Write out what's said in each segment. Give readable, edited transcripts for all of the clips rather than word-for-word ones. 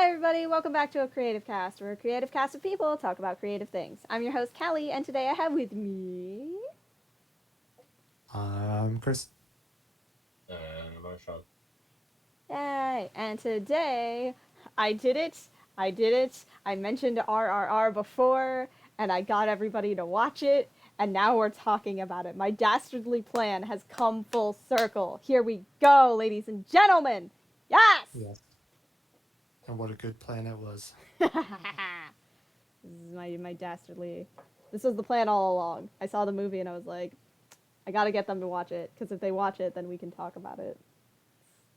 Hi, everybody. Welcome back to a Creative Cast, where a creative cast of people talk about creative things. I'm your host, Cali, and today I have with me. Chris. Marshaun. Yay! And today, I did it. I did it. I mentioned RRR before, and I got everybody to watch it, and now we're talking about it. My dastardly plan has come full circle. Here we go, ladies and gentlemen. Yes! Yes. And what a good plan it was. This is my dastardly. This was the plan all along. I saw the movie and I was like, I gotta get them to watch it because if they watch it, then we can talk about it.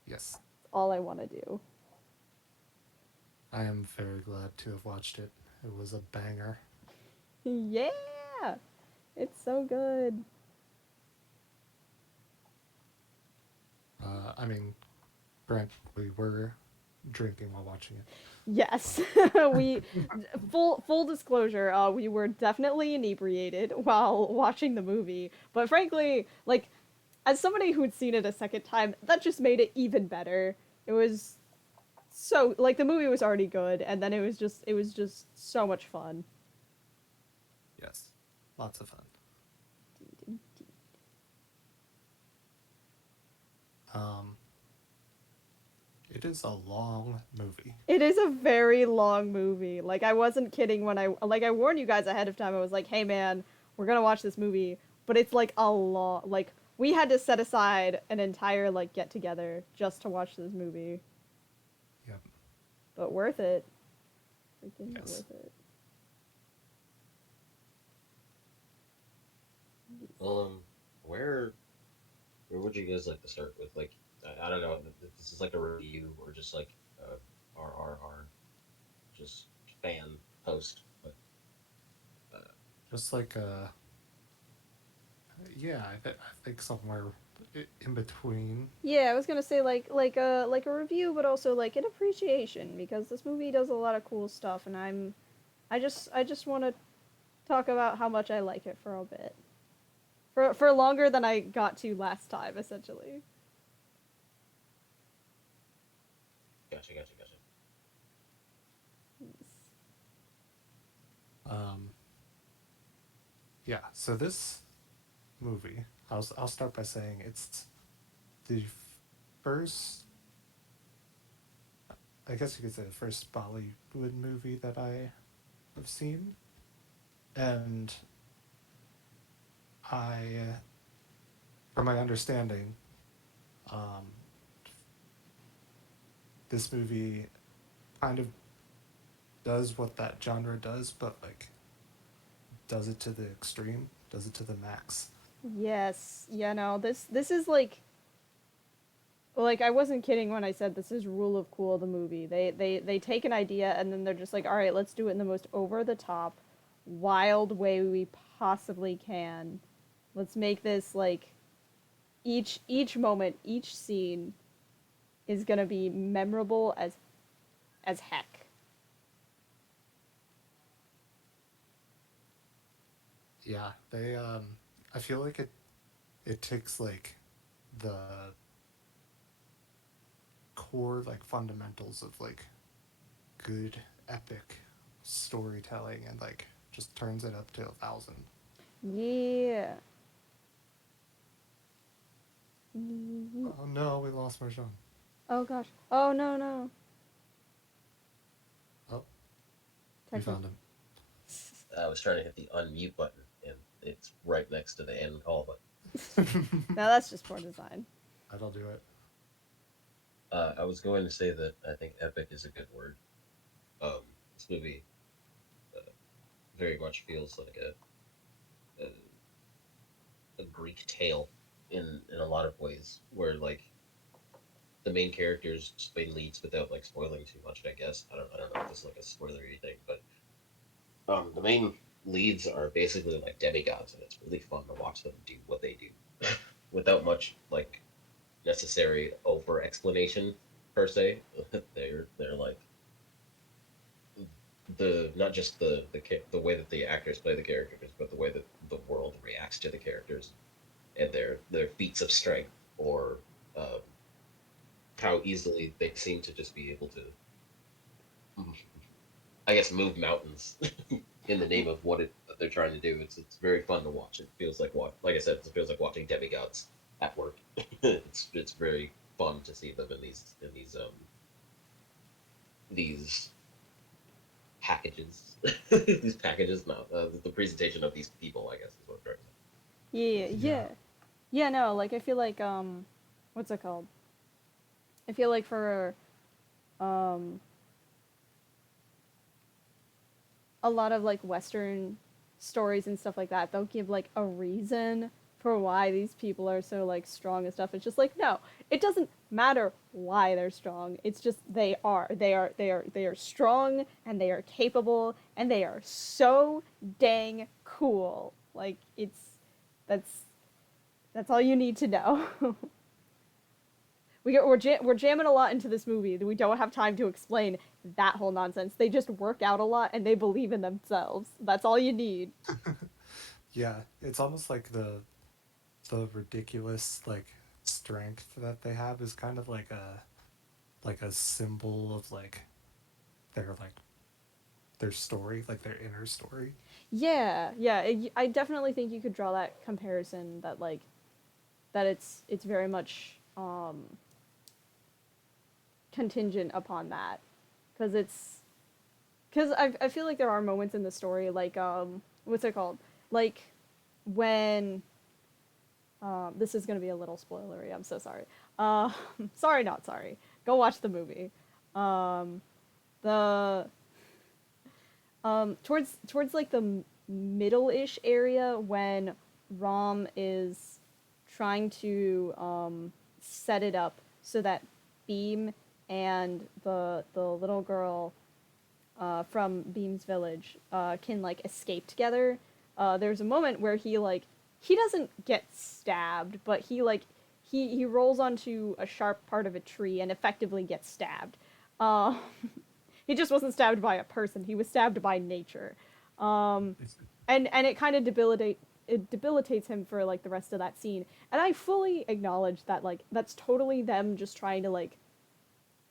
Yes. It's all I want to do. I am very glad to have watched it. It was a banger. Yeah, it's so good. I mean, Grant, we were drinking while watching it. Yes, we full disclosure. We were definitely inebriated while watching the movie, but frankly, like as somebody who'd seen it a second time, that just made it even better. It was so like the movie was already good, and then it was just so much fun. Yes. Lots of fun. Um, it is a long movie. It is a very long movie. Like I wasn't kidding when I warned you guys ahead of time. I was like, "Hey man, we're going to watch this movie." But it's like a lot. Like we had to set aside an entire like get together just to watch this movie. Yep. But worth it. Freaking Yes. worth it. Well, where would you guys like to start with? Like, I don't know. This is like a review or just like RRR, just fan post. But uh, Just like yeah, I think somewhere in between. Yeah, I was going to say like a review but also like an appreciation because this movie does a lot of cool stuff and I just want to talk about how much I like it for a bit. For longer than I got to last time, essentially. gotcha. Um, yeah. So this movie, I'll start by saying it's the first. I guess you could say the first Bollywood movie that I have seen, and I, from my understanding, um, this movie kind of does what that genre does, but like does it to the extreme, does it to the max. Yes, yeah, no, this is like I wasn't kidding when I said this is Rule of Cool the movie. They take an idea and then they're just like, all right, let's do it in the most over the top, wild way we possibly can. Let's make this like each moment, each scene is gonna be memorable as heck. Yeah, they. I feel like it takes like the core like fundamentals of like good epic storytelling and like just turns it up to 1,000. Yeah. Oh no, we lost Marshaun. Oh gosh. Oh no no. Oh, we Technical. found him. I was trying to hit the unmute button, and it's right next to the end call button. Now that's just poor design. That'll do it. I was going to say that I think epic is a good word. This movie uh, very much feels like a Greek tale in a lot of ways, where like the main characters, main leads, without like spoiling too much. I guess I don't know if this is like a spoilery thing, but the main leads are basically like demigods, and it's really fun to watch them do what they do without much like necessary over explanation per se. They're like the not just the way that the actors play the characters, but the way that the world reacts to the characters and their feats of strength or um, how easily they seem to just be able to I guess, move mountains in the name of what they're trying to do. It's very fun to watch. It feels like like I said, it feels like watching demigods at work. It's very fun to see them in these packages. These packages, no, the presentation of these people, I guess, is what I'm trying to say. Yeah, Yeah. yeah. Yeah, no, like I feel like what's it called? I feel like for um a lot of like Western stories and stuff like that, they'll give like a reason for why these people are so like strong and stuff. It's just like no, it doesn't matter why they're strong. It's just they are. They are strong and they are capable and they are so dang cool. Like that's that's all you need to know. We're jamming a lot into this movie. We don't have time to explain that whole nonsense. They just work out a lot and they believe in themselves. That's all you need. Yeah, it's almost like the ridiculous like strength that they have is kind of like a symbol of like their story, like their inner story. Yeah, yeah. I definitely think you could draw that comparison that like that it's very much contingent upon that because I feel like there are moments in the story like what's it called like when this is gonna be a little spoilery. I'm so sorry. Uh, sorry, not sorry. Go watch the movie. Um, the towards like the middle-ish area when Rom is trying to set it up so that Beam and the little girl from Beam's village can like escape together. There's a moment where he doesn't get stabbed, but he rolls onto a sharp part of a tree and effectively gets stabbed. Uh, he just wasn't stabbed by a person; he was stabbed by nature, and it kind of debilitates him for like the rest of that scene. And I fully acknowledge that like that's totally them just trying to like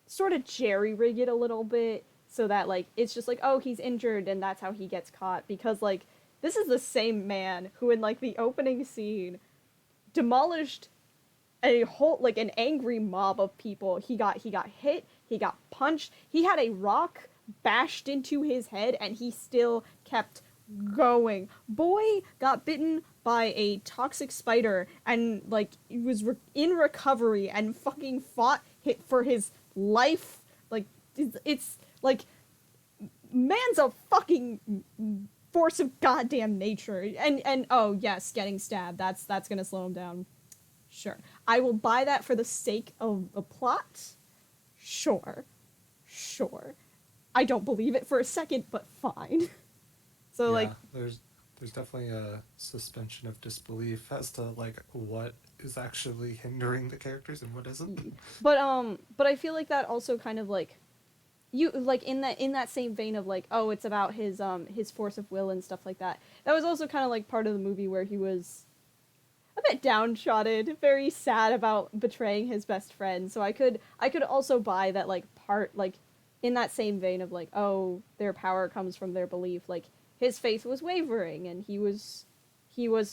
sort of jerry rig it a little bit so that like it's just like oh he's injured and that's how he gets caught because like this is the same man who in like the opening scene demolished a whole like an angry mob of people. He got hit, he got punched, he had a rock bashed into his head and he still kept going. Boy got bitten by a toxic spider and like he was in recovery and fucking fought hit for his life. Like it's like man's a fucking force of goddamn nature. And oh yes, getting stabbed. That's gonna slow him down. Sure. I will buy that for the sake of the plot. Sure. Sure. I don't believe it for a second, but fine. So like Yeah, there's definitely a suspension of disbelief as to like what is actually hindering the characters and what isn't. but I feel like that also kind of like you like in that same vein of like oh it's about his force of will and stuff like that. That was also kind of like part of the movie where he was a bit downtrodden, very sad about betraying his best friend. So I could also buy that like part like in that same vein of like oh their power comes from their belief. Like his faith was wavering and he was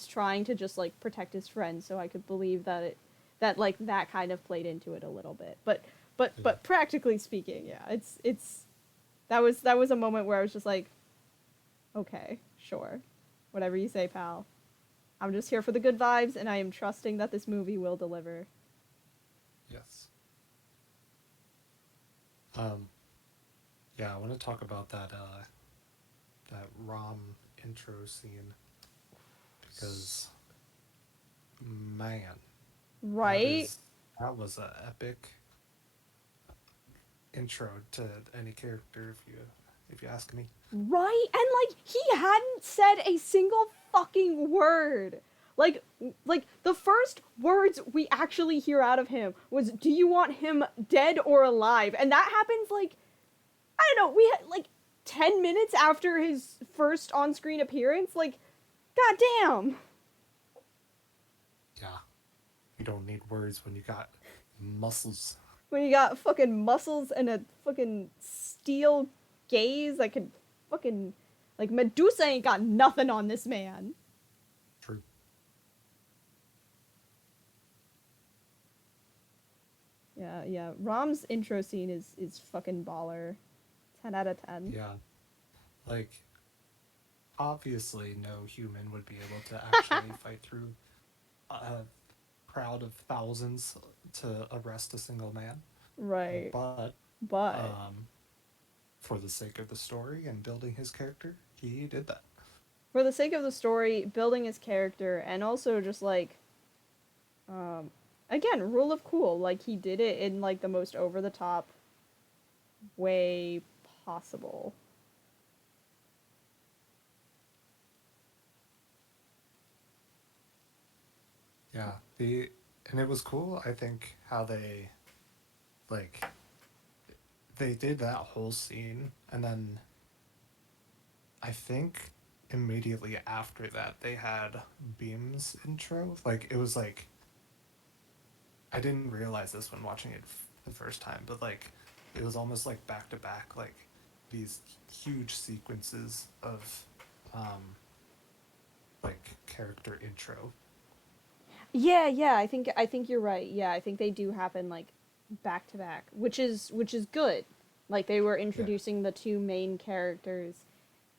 trying to just like protect his friend. So I could believe that that like that kind of played into it a little bit. But practically speaking, yeah, it's that was a moment where I was just like, okay, sure, whatever you say, pal. I'm just here for the good vibes, and I am trusting that this movie will deliver. Yes. Um, yeah, I want to talk about that ROM intro scene because man, that Right? is that was a epic intro to any character if you ask me. Right? And like he hadn't said a single fucking word. Like the first words we actually hear out of him was do you want him dead or alive? And that happens like I don't know, we had like 10 minutes after his first on-screen appearance. Like goddamn. Yeah, you don't need words when you got muscles. When you got fucking muscles and a fucking steel gaze that could fucking, like, Medusa ain't got nothing on this man. True. Yeah. Rom's intro scene is fucking baller. 10 out of 10. Yeah. Like, obviously, no human would be able to actually fight through a crowd of thousands to arrest a single man. Right. But But for the sake of the story and building his character, he did that. for the sake of the story, building his character, and also just like, again, rule of cool. Like, he did it in like the most over the top way possible. Yeah. And it was cool, I think, how they like they did that whole scene, and then I think immediately after that they had Beam's intro. Like, it was like, I didn't realize this when watching it the first time, but like it was almost like back to back, like these huge sequences of like character intro. Yeah, I think you're right. Yeah, I think they do happen like back to back, which is good. Like, they were introducing the two main characters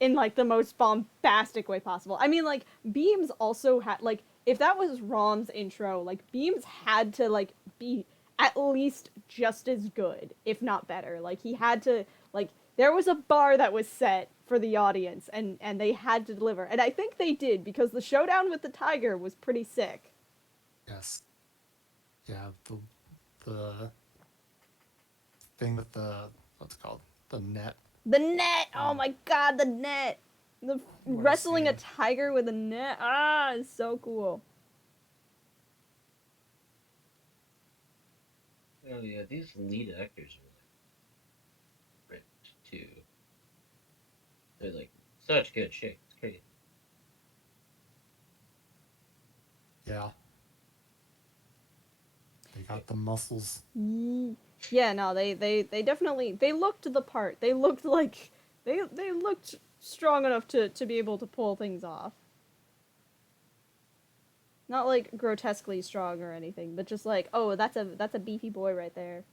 in like the most bombastic way possible. I mean, like, Beams also had, like, if that was Rom's intro, like, Beams had to like be at least just as good, if not better. Like, he had to, like, there was a bar that was set for the audience, and they had to deliver. And I think they did, because the showdown with the tiger was pretty sick. Yes. Yeah, the thing with the, what's it called? The net. The net! Oh my god, the net! The wrestling a tiger with a net. Ah, it's so cool. Oh yeah, these lead actors are like ripped too. They're like such good shape. It's crazy. Yeah. They got the muscles. Yeah, no, they definitely, they looked the part. They looked like, they looked strong enough to be able to pull things off. Not like grotesquely strong or anything, but just like, oh, that's a beefy boy right there.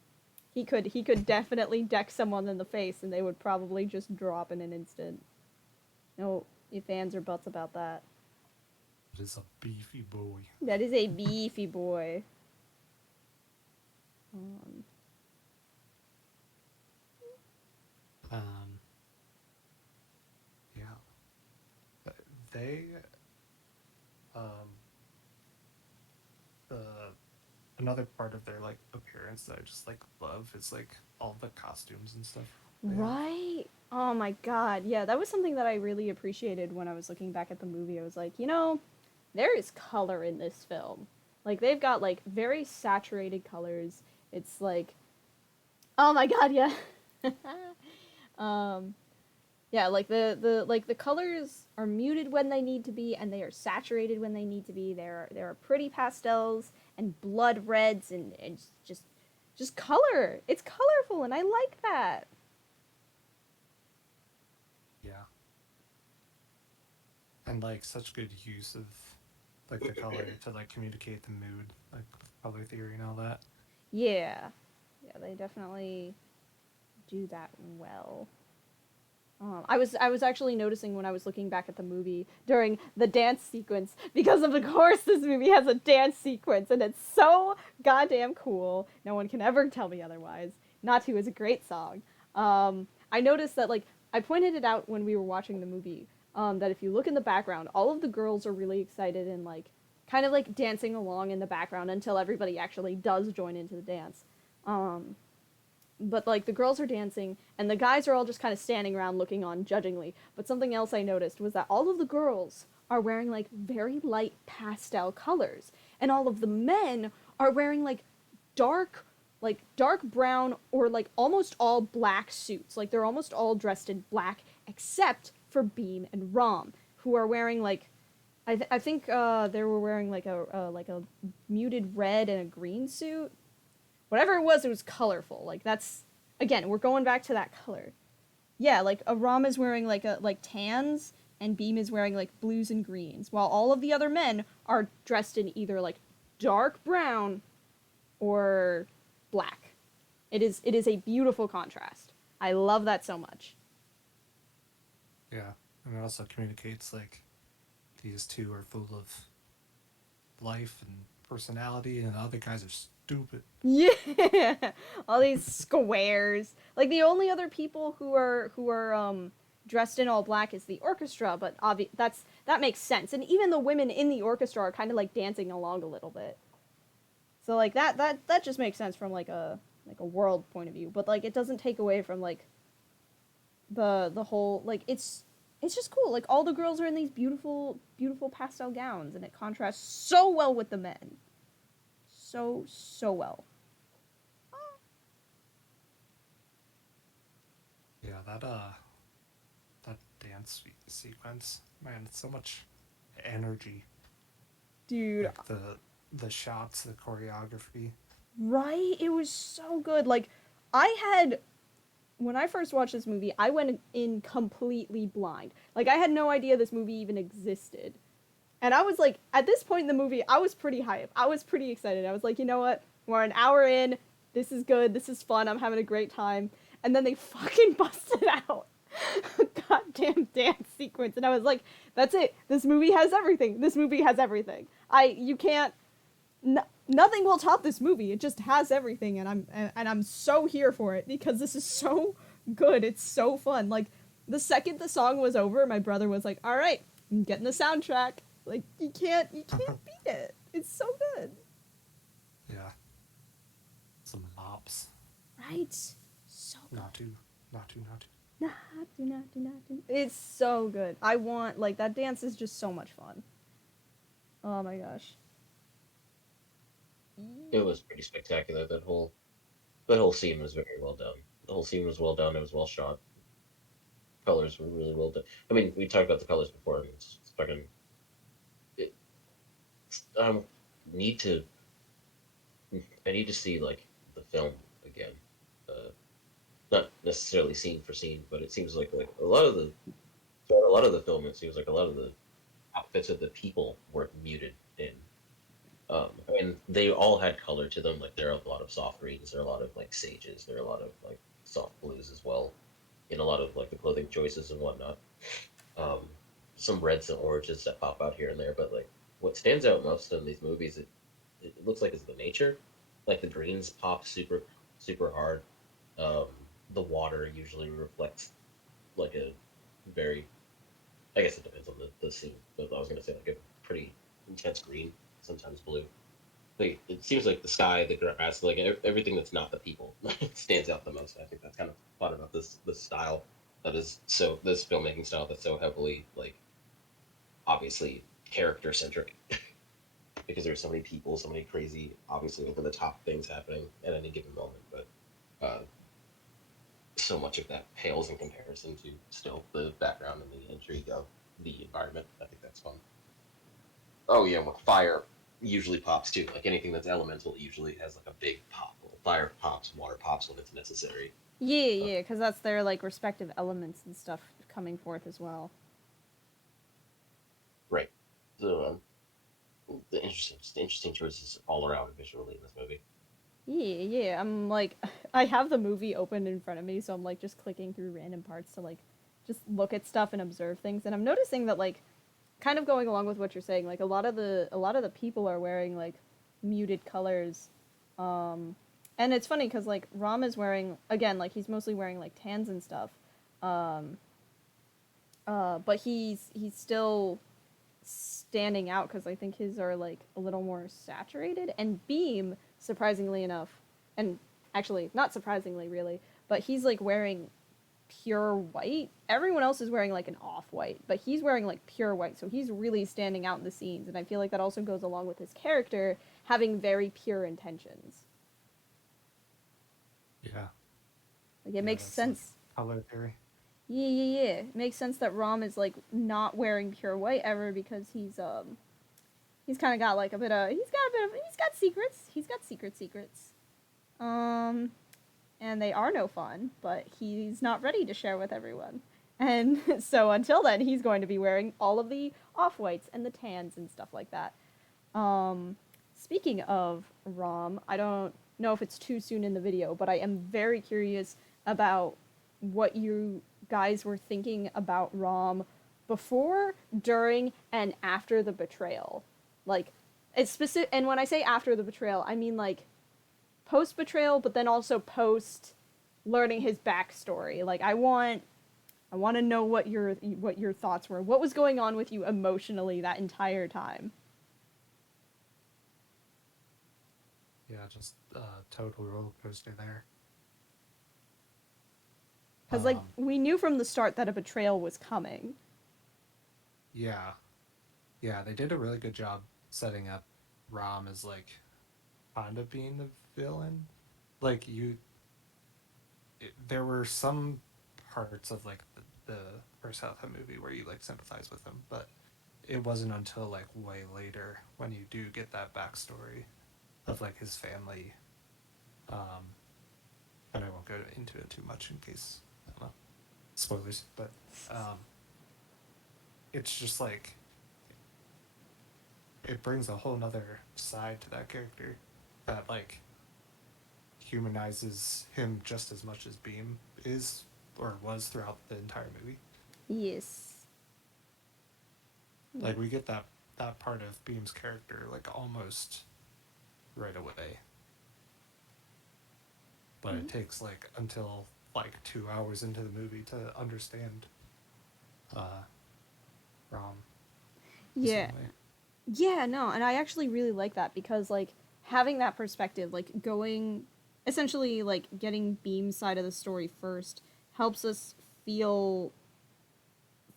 He could definitely deck someone in the face and they would probably just drop in an instant. No ifs, ands, or buts about that. It is a beefy boy. That is a beefy boy. Yeah. They, the another part of their like appearance that I just like love is like all the costumes and stuff. Right? Oh my god. Yeah, that was something that I really appreciated when I was looking back at the movie. I was like, there is color in this film. Like, they've got like very saturated colors. It's like, oh my god, yeah. Yeah, like the colors are muted when they need to be, and they are saturated when they need to be. There are pretty pastels and blood reds and just color. It's colorful, and I like that. Yeah. And like such good use of like the color to like communicate the mood, like color theory and all that. Yeah, they definitely do that well. I was actually noticing when I was looking back at the movie during the dance sequence, because of course this movie has a dance sequence and it's so goddamn cool. No one can ever tell me otherwise. Natu is a great song. I noticed that, like, I pointed it out when we were watching the movie, that if you look in the background, all of the girls are really excited and like kind of like dancing along in the background until everybody actually does join into the dance. But like the girls are dancing and the guys are all just kind of standing around looking on judgingly. But something else I noticed was that all of the girls are wearing like very light pastel colors, and all of the men are wearing like dark brown or like almost all black suits. Like, they're almost all dressed in black except for Beam and Rom, who are wearing like, I think they were wearing like a muted red and a green suit. Whatever it was colorful. Like, that's, again, we're going back to that color. Yeah, like Ram is wearing like tans and Beam is wearing like blues and greens, while all of the other men are dressed in either like dark brown or black. It is a beautiful contrast. I love that so much. Yeah, and it also communicates like these two are full of life and personality, and the other guys are stupid. Yeah, all these squares. Like the only other people who are dressed in all black is the orchestra, but that makes sense. And even the women in the orchestra are kind of like dancing along a little bit. So like that just makes sense from like a world point of view, but like it doesn't take away from like the whole like it's just cool. Like all the girls are in these beautiful pastel gowns, and it contrasts so well with the men. So well. Yeah, that dance sequence, man, it's so much energy. Dude, Like the shots, the choreography. right? It was so good. Like I had when I first watched this movie, I went in completely blind. Like I had no idea this movie even existed. And I was like, at this point in the movie, I was pretty hyped. I was pretty excited. I was like, you know what? We're an hour in. This is good. This is fun. I'm having a great time. And then they fucking busted out a goddamn dance sequence. And I was like, that's it. This movie has everything. This movie has everything. You can't, nothing will top this movie. It just has everything. And I'm so here for it because this is so good. It's so fun. Like, the second the song was over, my brother was like, all right, I'm getting the soundtrack. Like you can't beat it. It's so good. Yeah. Some hops. Right? So good. Not too. Not do. It's so good. I want like that dance is just so much fun. Oh my gosh. It was pretty spectacular. That whole scene was very well done. The whole scene was well done. It was well shot. Colors were really well done. I mean, we talked about the colors before, and it's fucking. It, I need to. I need to see like the film again. Not necessarily scene for scene, but it seems like a lot of the film. It seems like a lot of the outfits of the people were muted in. And they all had color to them. Like there are a lot of soft greens, there are a lot of like sages, there are a lot of like soft blues as well, in a lot of like the clothing choices and whatnot. Um, some reds and oranges that pop out here and there, but like what stands out most in these movies, it looks like is the nature. Like the greens pop super hard. Um, the water usually reflects like a very, I guess it depends on the scene, but I was gonna say like a pretty intense green, sometimes blue. Like it seems like the sky, the grass, like everything that's not the people stands out the most. I think that's kind of fun about this style that is so this filmmaking style that's so heavily like obviously character centric because there's so many people, so many crazy, obviously over the top things happening at any given moment, but so much of that pales in comparison to still the background and the intrigue of the environment. I think that's fun. Oh yeah, with fire usually pops too. Like anything that's elemental usually has like a big pop. Fire pops, water pops when it's necessary. Yeah, because that's their like respective elements and stuff coming forth as well. Right. So the interesting choices all around visually in this movie. Yeah. I'm like, I have the movie open in front of me, so I'm like just clicking through random parts to like just look at stuff and observe things, and I'm noticing that like, kind of going along with what you're saying, like a lot of the people are wearing like muted colors, and it's funny because like Ram is wearing again like he's mostly wearing like tans and stuff, but he's still standing out because I think his are like a little more saturated. And Beam, surprisingly enough, and actually not surprisingly really, but he's like wearing pure white. Everyone else is wearing like an off-white, but he's wearing like pure white, so he's really standing out in the scenes, and I feel like that also goes along with his character having very pure intentions. Yeah. Like it makes sense. Like color theory. Yeah. It makes sense that Ram is like not wearing pure white ever because he's kind of got like he's got secrets. He's got secrets. and they are no fun, but he's not ready to share with everyone. And so until then, he's going to be wearing all of the off-whites and the tans and stuff like that. Speaking of ROM, I don't know if it's too soon in the video, but I am very curious about what you guys were thinking about ROM before, during, and after the betrayal. Like, it's specific, and when I say after the betrayal, I mean like post betrayal, but then also post learning his backstory. Like, I want to know what your thoughts were. What was going on with you emotionally that entire time? Yeah, just total roller coaster there. Because like we knew from the start that a betrayal was coming. Yeah, yeah, they did a really good job setting up Rom as like kind of being the villain. Like there were some parts of like the first half of the movie where you like sympathize with him, but it wasn't until like way later when you do get that backstory of like his family. And I won't go into it too much in case, I don't know, spoilers, but it's just like it brings a whole nother side to that character that like humanizes him just as much as Beam is or was throughout the entire movie. Yes. Like we get that part of Beam's character like almost right away. But it takes like until like 2 hours into the movie to understand Rom. Yeah. Yeah, no, and I actually really like that because like having that perspective, like going essentially like getting Beam's side of the story first helps us feel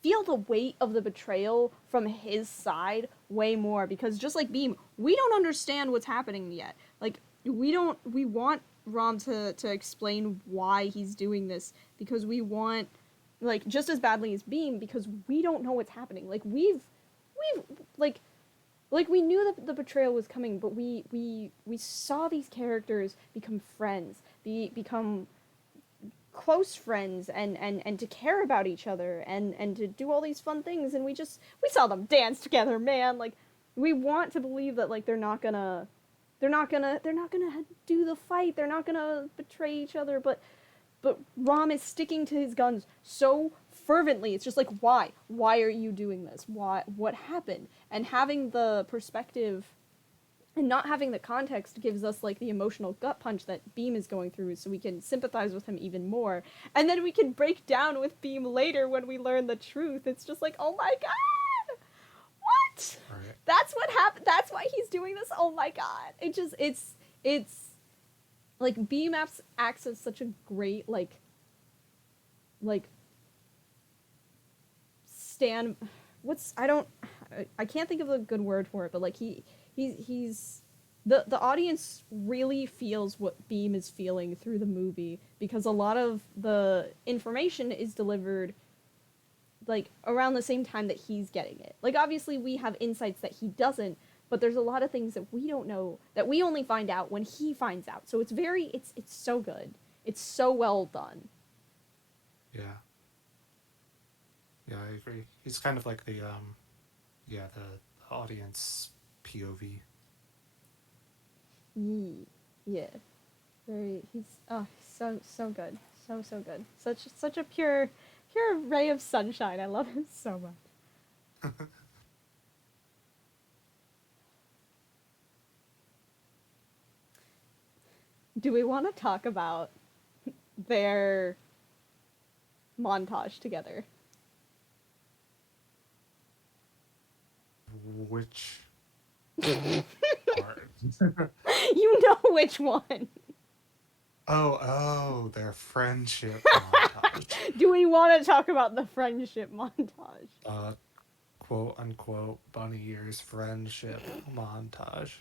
the weight of the betrayal from his side way more because just like Beam, we don't understand what's happening yet. Like we want Rom to explain why he's doing this because we want like just as badly as Beam because we don't know what's happening. Like we've like we knew that the betrayal was coming, but we saw these characters become friends, become close friends and to care about each other and to do all these fun things, and we saw them dance together, man. Like we want to believe that like they're not gonna do the fight, they're not gonna betray each other, but Rom is sticking to his guns so fervently. It's just like, why are you doing this? What happened? And having the perspective and not having the context gives us like the emotional gut punch that Beam is going through, so we can sympathize with him even more, and then we can break down with Beam later when we learn the truth. It's just like, oh my god, what? Right. That's what happened. That's why he's doing this. Oh my god. It's like Beam acts as such a great like stand. I can't think of a good word for it, but like he's the audience really feels what Beam is feeling through the movie because a lot of the information is delivered like around the same time that he's getting it. Like obviously we have insights that he doesn't, but there's a lot of things that we don't know that we only find out when he finds out. So it's so good. It's so well done. Yeah. Yeah, I agree. He's kind of like the audience POV. Yeah. He's so good. So good. Such a pure ray of sunshine. I love him so much. Do we want to talk about their montage together? Which part? You know which one. Oh, their friendship montage. Do we want to talk about the friendship montage? Quote unquote bunny ears friendship montage.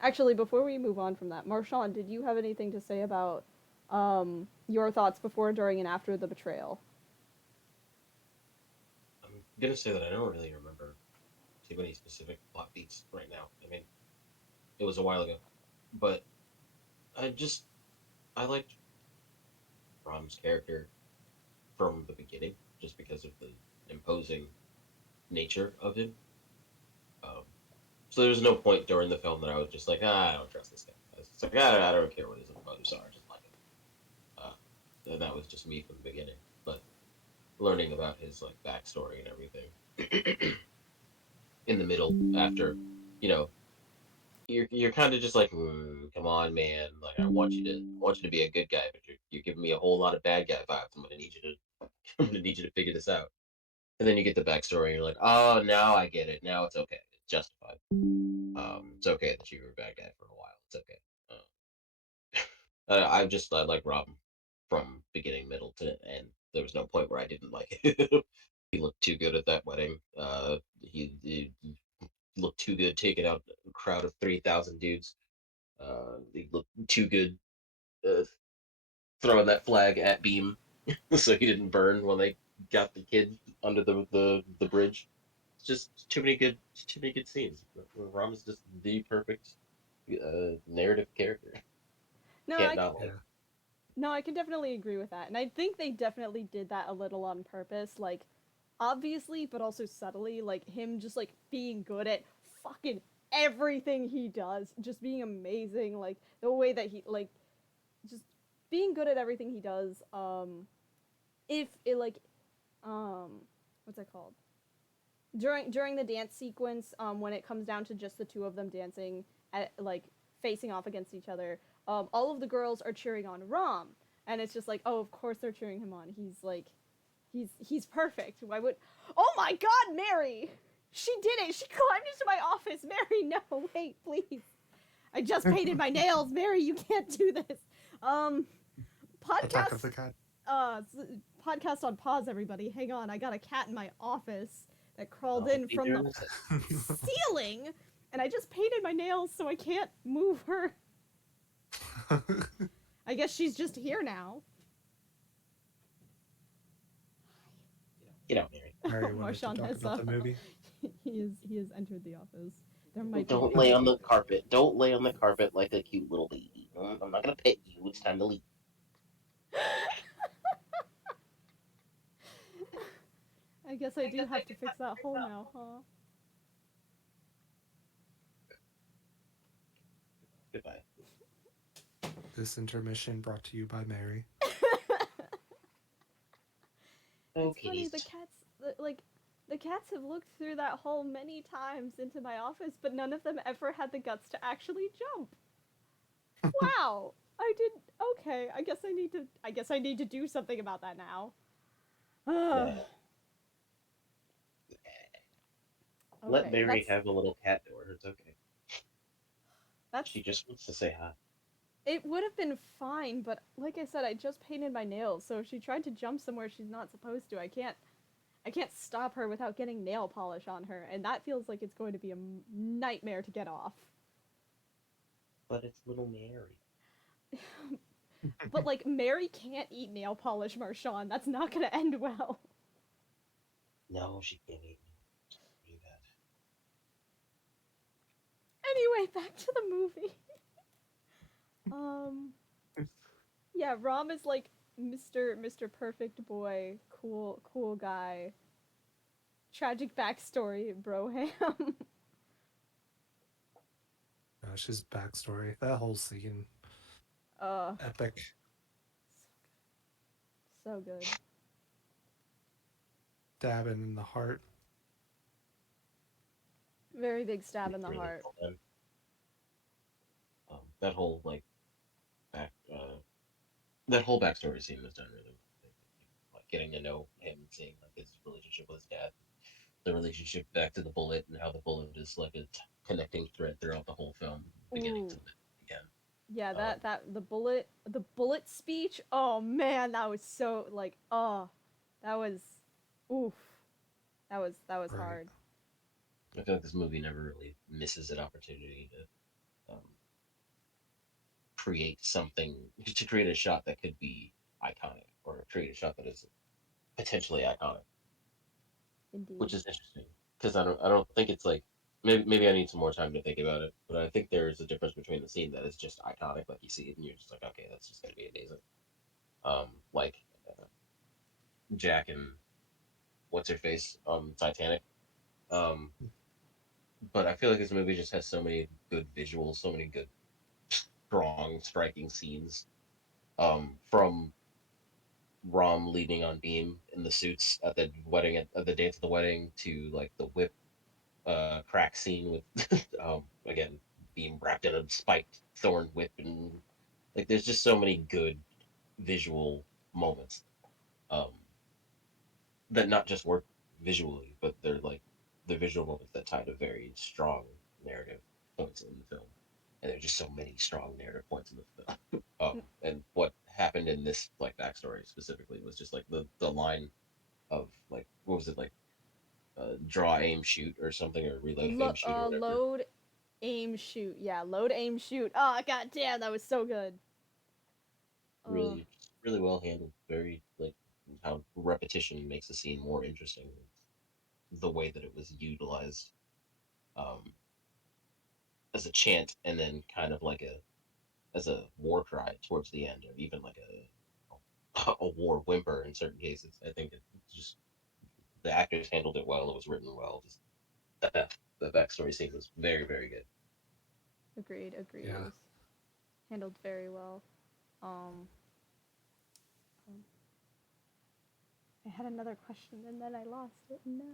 Actually, before we move on from that, Marshaun, did you have anything to say about your thoughts before, during, and after the betrayal? I'm gonna say that I don't really remember too many specific plot beats right now. I mean, it was a while ago, but I liked Rom's character from the beginning, just because of the imposing nature of him. Um, so there was no point during the film that I was just like, I don't trust this guy. I was just like, I don't care what his motives are, I just like him. And that was just me from the beginning. But learning about his like backstory and everything in the middle, after, you know, you're kind of just like, come on, man. Like I want you to be a good guy, but you're giving me a whole lot of bad guy vibes. I'm gonna need you to I'm gonna need you to figure this out. And then you get the backstory, and you're like, oh, now I get it. Now it's okay. It's justified. It's okay that you were a bad guy for a while. It's okay. I like Rob from beginning, middle to end. There was no point where I didn't like it. He looked too good at that wedding. He looked too good taking out a crowd of 3,000 dudes. He looked too good uh, throwing that flag at Beam so he didn't burn when they got the kid under the bridge. It's just too many good scenes. Ram is just the perfect narrative character. No, Can't not like. Yeah. no, I can definitely agree with that. And I think they definitely did that a little on purpose, like obviously, but also subtly, like him just like being good at fucking everything he does, just being amazing, like the way that he like just being good at everything he does. If it like what's that called? During the dance sequence, when it comes down to just the two of them dancing at like facing off against each other, all of the girls are cheering on Rom, and it's just like, oh, of course they're cheering him on. He's like, he's perfect. Why would? Oh my God, Mary! She did it. She climbed into my office. Mary, no, wait, please. I just painted my nails. Mary, you can't do this. Um, Attack of podcast. the Cat. Uh, podcast on pause. Everybody, hang on. I got a cat in my office that crawled Oh, in from the ceiling, and I just painted my nails, so I can't move her. I guess she's just here now. Get out, Mary. Mary wanted to Marshaun talk has about the movie. he has entered the office. There might Don't be. lay on the carpet. Don't lay on the carpet like a cute little baby. I'm not gonna pet you. It's time to leave. I guess I do have to fix that hole now, huh? Goodbye. This intermission brought to you by Mary. Oh, It's funny, kitties. the cats have looked through that hole many times into my office, but none of them ever had the guts to actually jump. Wow. I did okay. I guess I need to do something about that now. Nah. Let Okay, Mary have a little cat door. It's okay. that's She just wants to say hi. it would have been fine, but like I said, I just painted my nails, so if she tried to jump somewhere she's not supposed to, I can't stop her without getting nail polish on her, and that feels like it's going to be a nightmare to get off. But it's little Mary. But like Mary can't eat nail polish, Marshawn. That's not going to end well. No, she can't eat me. Do that. Anyway, back to the movie. Um yeah, Rom is like Mr. Perfect Boy, cool guy. Tragic backstory, Broham. Gosh, his backstory, that whole scene, uh epic. so good. Stabbing in the heart. Very big stab in the Really heart. well done. That whole like back that whole backstory scene was done really well. Like getting to know him, seeing like his relationship with his dad, the relationship back to the bullet, and how the bullet is like a connecting thread throughout the whole film, beginning to Ooh. the end. Yeah, Um, that the bullet speech. Oh man, that was so like that was oof. That was Right. hard. I feel like this movie never really misses an opportunity to create something, to create a shot that could be iconic, or create a shot that is potentially iconic, which Indeed. is interesting because I don't think it's like, maybe I need some more time to think about it, but I think there is a difference between the scene that is just iconic, like you see it and you're just like, okay, that's just gonna be amazing, like Jack and what's her face on Titanic. Um, but I feel like this movie just has so many good visuals, so many good, strong, striking scenes. From Rom leaning on Beam in the suits at the wedding at the dance at the wedding to like the whip crack scene with again Beam wrapped in a spiked thorn whip, and like there's just so many good visual moments um that not just work visually, but they're like the visual moments that tie to very strong narrative points in the film. And there's just so many strong narrative points in the film. And what happened in this like backstory specifically was just like the line of like what was it like draw aim shoot or something, or reload aim shoot or whatever. Load, aim, shoot. Yeah, load, aim, shoot. Oh, god damn, that was so good. Uh, Really well handled. Very like how repetition makes a scene more interesting. The way that it was utilized um, as a chant, and then kind of like a as a war cry towards the end, or even like a war whimper in certain cases. I think it just the actors handled it well. It was written well. Just the backstory scene was very good. agreed, agreed. It Yeah. was handled very well. Um, I had another question and then I lost it. No.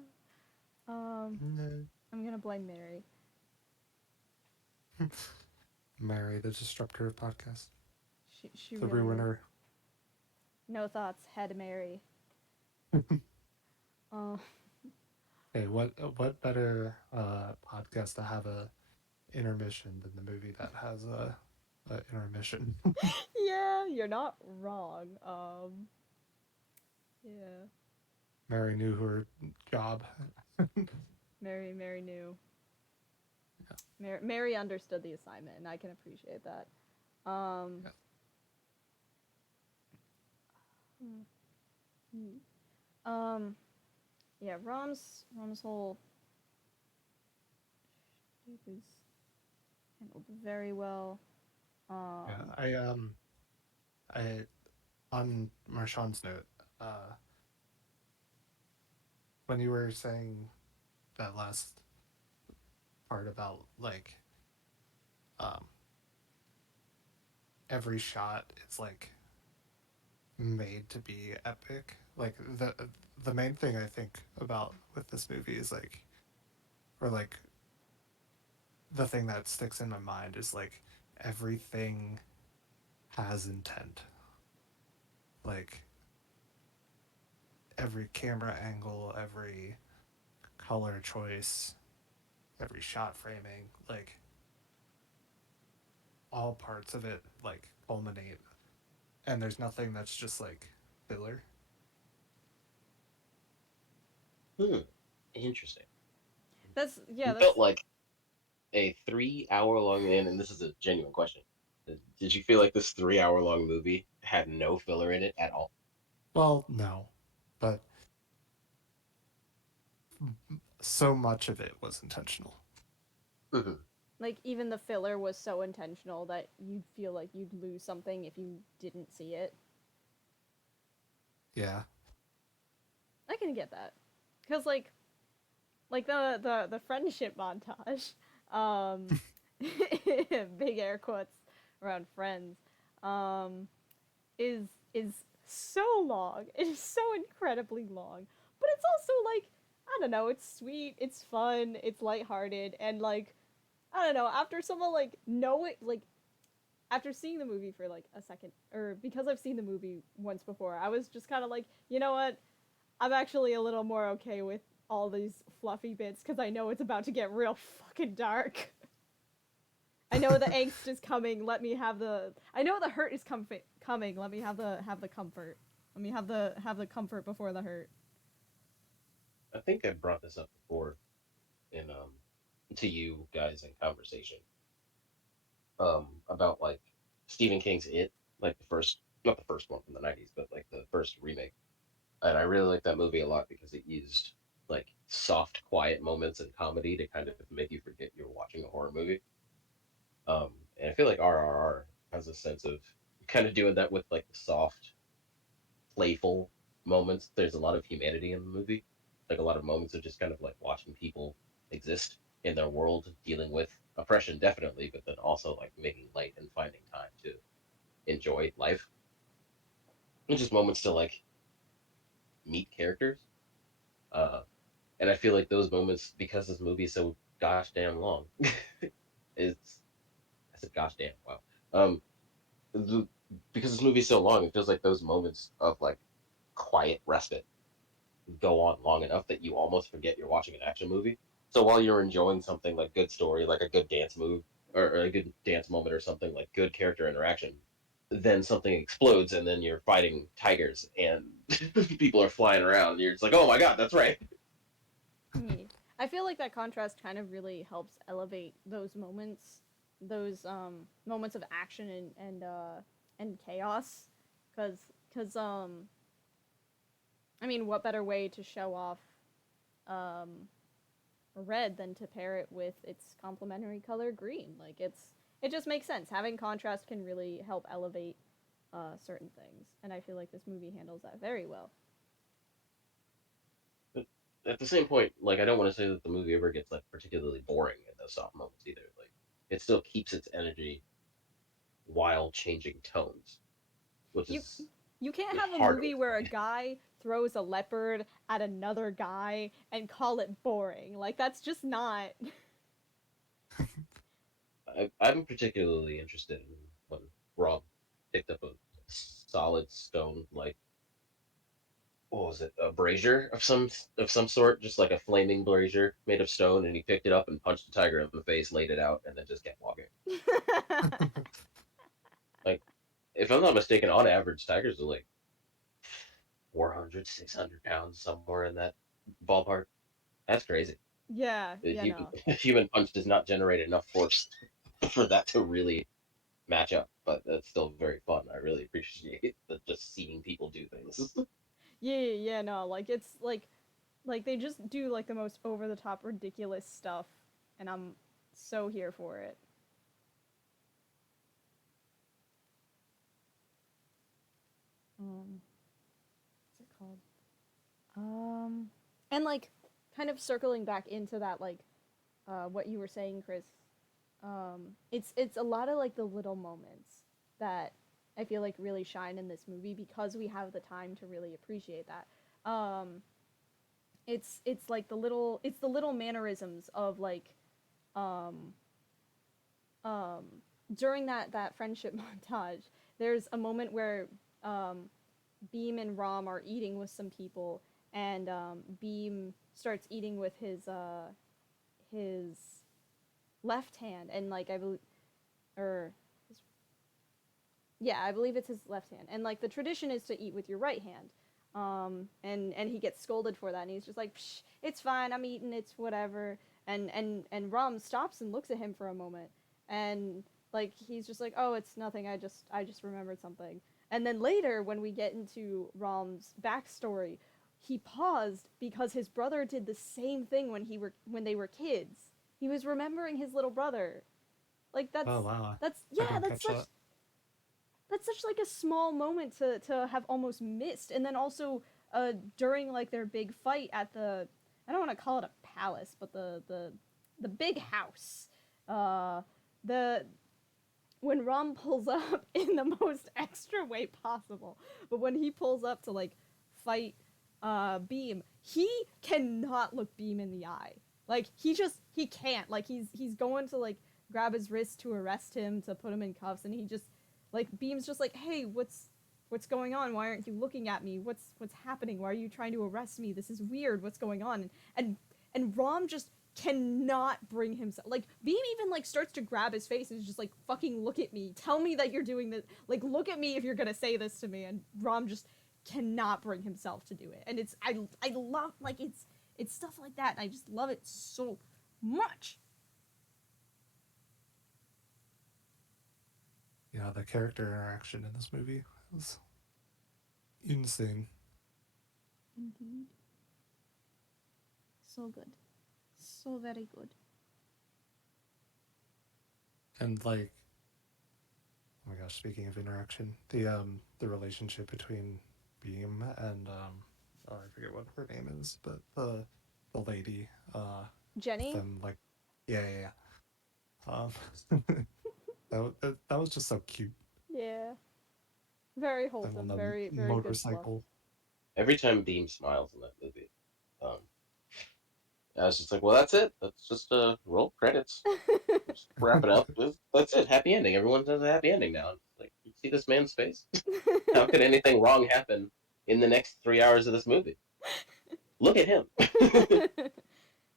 No. I'm gonna blame Mary. Mary, the disruptor of podcasts, She the really is. ruiner. No thoughts, head Mary. Uh, Hey, what better podcast to have a intermission than the movie that has a intermission? yeah, you're not wrong. Yeah, Mary knew her job. Mary knew. Mary understood the assignment, and I can appreciate that. Um, Yeah. hmm. um, yeah, Rom's whole shtick is handled very well. Yeah, Um, I on Marshawn's note, uh, when you were saying that last part about like um every shot is like made to be epic. Like the main thing I think about with this movie is like, or like the thing that sticks in my mind is like everything has intent. Like every camera angle, every color choice, every shot framing, like all parts of it like culminate, and there's nothing that's just like filler. Hmm. Interesting. that's yeah, You felt that's like a 3 hour long, and this is a genuine question. Did you feel like this 3 hour long movie had no filler in it at all? Well, no, but so much of it was intentional. Hmm. like even the filler was so intentional that you'd feel like you'd lose something if you didn't see it. Yeah. I can get that, cause like the friendship montage, um, big air quotes around friends, um, is so long. It is so incredibly long, but it's also like I don't know. It's sweet. It's fun. It's lighthearted, and like I don't know. After someone like know it like after seeing the movie for like a second, or because I've seen the movie once before, I was just kind of like, you know what? I'm actually a little more okay with all these fluffy bits because I know it's about to get real fucking dark. I know the angst is coming. Let me have the. I know the hurt is coming. Let me have the comfort. Let me have the comfort before the hurt. I think I brought this up before in to you guys in conversation about like Stephen King's It, like the first, not the first one from the '90s, but like the first remake. And I really like that movie a lot because it used like soft, quiet moments and comedy to kind of make you forget you're watching a horror movie. And I feel like RRR has a sense of kind of doing that with like the soft. playful moments. There's a lot of humanity in the movie, like a lot of moments of just kind of like watching people exist in their world, dealing with oppression, definitely, but then also like making light and finding time to enjoy life. And just moments to like meet characters. Uh, and I feel like those moments, because this movie is so gosh damn long, it's I said gosh damn, wow. Um, the, because this movie is so long, it feels like those moments of like quiet respite go on long enough that you almost forget you're watching an action movie. So while you're enjoying something like good story, like a good dance move or a good dance moment or something like good character interaction, then something explodes and then you're fighting tigers and people are flying around. And you're just like, oh my god, that's right. Yeah. I feel like that contrast kind of really helps elevate those moments, those moments of action and chaos, because I mean, what better way to show off um red than to pair it with its complementary color green? Like it just makes sense. Having contrast can really help elevate certain things, and I feel like this movie handles that very well. But at the same point, like I don't want to say that the movie ever gets like particularly boring in those soft moments either. Like it still keeps its energy while changing tones, which You is you can't have a hard to movie where a avoid. guy throws a leopard at another guy and call it boring. Like that's just not. I'm particularly interested in when Rob picked up a solid stone, like what was it, a brazier of some sort, just like a flaming brazier made of stone, and he picked it up and punched the tiger in the face, laid it out, and then just kept walking. Like, if I'm not mistaken, on average, tigers are like 400, 600 pounds, somewhere in that ballpark. That's crazy. Yeah, A yeah, human, no. a human punch does not generate enough force for that to really match up, but that's still very fun. I really appreciate just seeing people do things. Yeah, yeah, no. Like it's like they just do like the most over the top ridiculous stuff, and I'm so here for it. What's it called? Um, and like kind of circling back into that like what you were saying, Chris. It's a lot of like the little moments that I feel like really shine in this movie because we have the time to really appreciate that. It's like the little mannerisms of like um um during that friendship montage. There's a moment where um Beam and Rom are eating with some people, and Beam starts eating with his left hand, and like I believe, or yeah, I believe it's his left hand. And like the tradition is to eat with your right hand. And he gets scolded for that, and he's just like, Psh, "It's fine. I'm eating. It's whatever." And Rom stops and looks at him for a moment, and like he's just like, "Oh, it's nothing. I just remembered something." And then later, when we get into Rom's backstory, he paused because his brother did the same thing when they were kids. He was remembering his little brother. Like Oh wow, that's I yeah, didn't catch that. that's such like a small moment to have almost missed. And then also during like their big fight at the, I don't want to call it a palace, but the big house, uh the when Rom pulls up in the most extra way possible, but when he pulls up to like fight Beam, he cannot look Beam in the eye. Like he can't. Like he's going to like grab his wrist to arrest him, to put him in cuffs, and he just like Beam's just like, "Hey, what's going on? Why aren't you looking at me? What's happening? Why are you trying to arrest me? This is weird. What's going on?" And Rom just cannot bring himself, like Beam even like starts to grab his face and is just like, "Fucking look at me, tell me that you're doing this, like look at me if you're gonna say this to me." And Rom just cannot bring himself to do it. And I love, like it's stuff like that, and I just love it so much. Yeah, the character interaction in this movie was insane. Indeed. So good. So very good. And like, oh my gosh, speaking of interaction, the relationship between Beam and oh, I forget what her name is, but the lady with Jenny? them like yeah. That was just so cute. Yeah. Very Them on wholesome. the Very, very good fluff. motorcycle. Every time Beam smiles in that movie, um, I was just like, well, that's it. That's just roll credits. Just wrap it up. That's it. Happy ending. Everyone has a happy ending now. It's like, you see this man's face? How could anything wrong happen in the next 3 hours of this movie? Look at him.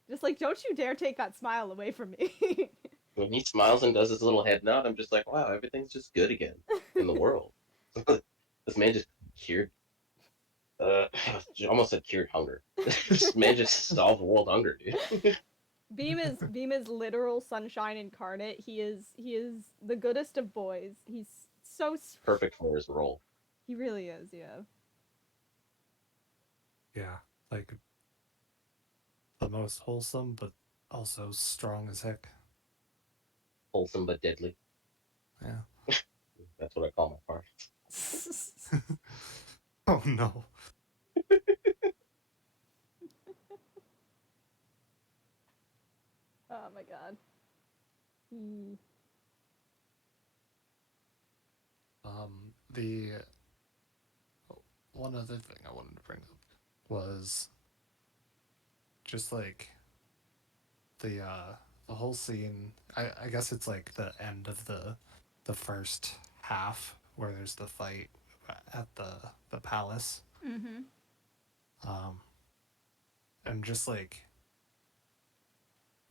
Just like, don't you dare take that smile away from me. When he smiles and does his little head nod, I'm just like, wow, everything's just good again in the world. This man just cured, uh, almost said cured hunger. This man just solved world hunger, dude. Beam is literal sunshine incarnate. He is the goodest of boys. He's so sweet. Perfect for his role. He really is, yeah. Yeah, like the most wholesome, but also strong as heck. Wholesome but deadly. Yeah. That's what I call my part. Oh no. Oh my god. He The one other thing I wanted to bring up was just like the whole scene. I guess it's like the end of the first half where there's the fight at the palace. Mm-hmm. Um, and just like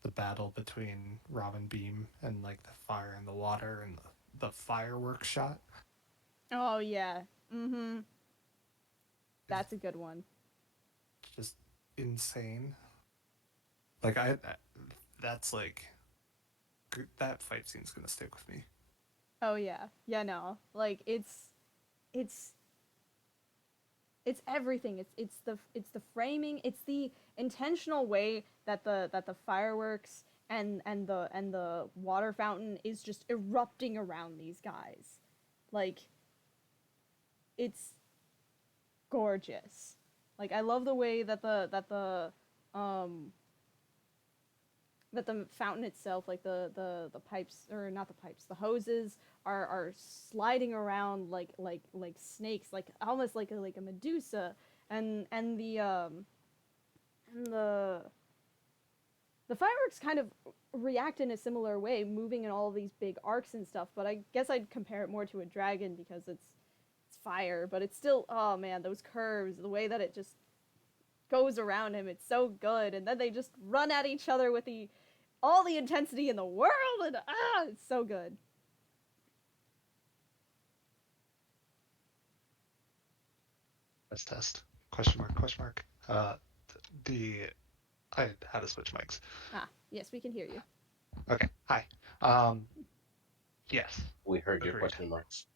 the battle between Robin Beam and like the fire and the water and the fireworks shot. Oh yeah. Mm-hmm. It's That's a good one. just insane. Like that's like that fight scene's gonna stick with me. Oh yeah. Yeah, no. Like it's it's everything. It's the framing. It's the intentional way that the fireworks and the water fountain is just erupting around these guys. Like it's gorgeous. Like I love the way um that the fountain itself, like the pipes, or not the pipes, the hoses are sliding around like snakes, like almost like a Medusa, and the fireworks kind of react in a similar way, moving in all these big arcs and stuff. But I guess I'd compare it more to a dragon because it's fire, but it's still, oh man, those curves, the way that it just goes around him, it's so good. And then they just run at each other with the all the intensity in the world, and it's so good. Let's test. Question mark, question mark. The I had to switch mics. Ah, yes, we can hear you. Okay, hi. Um, yes, We heard your agreed. question marks.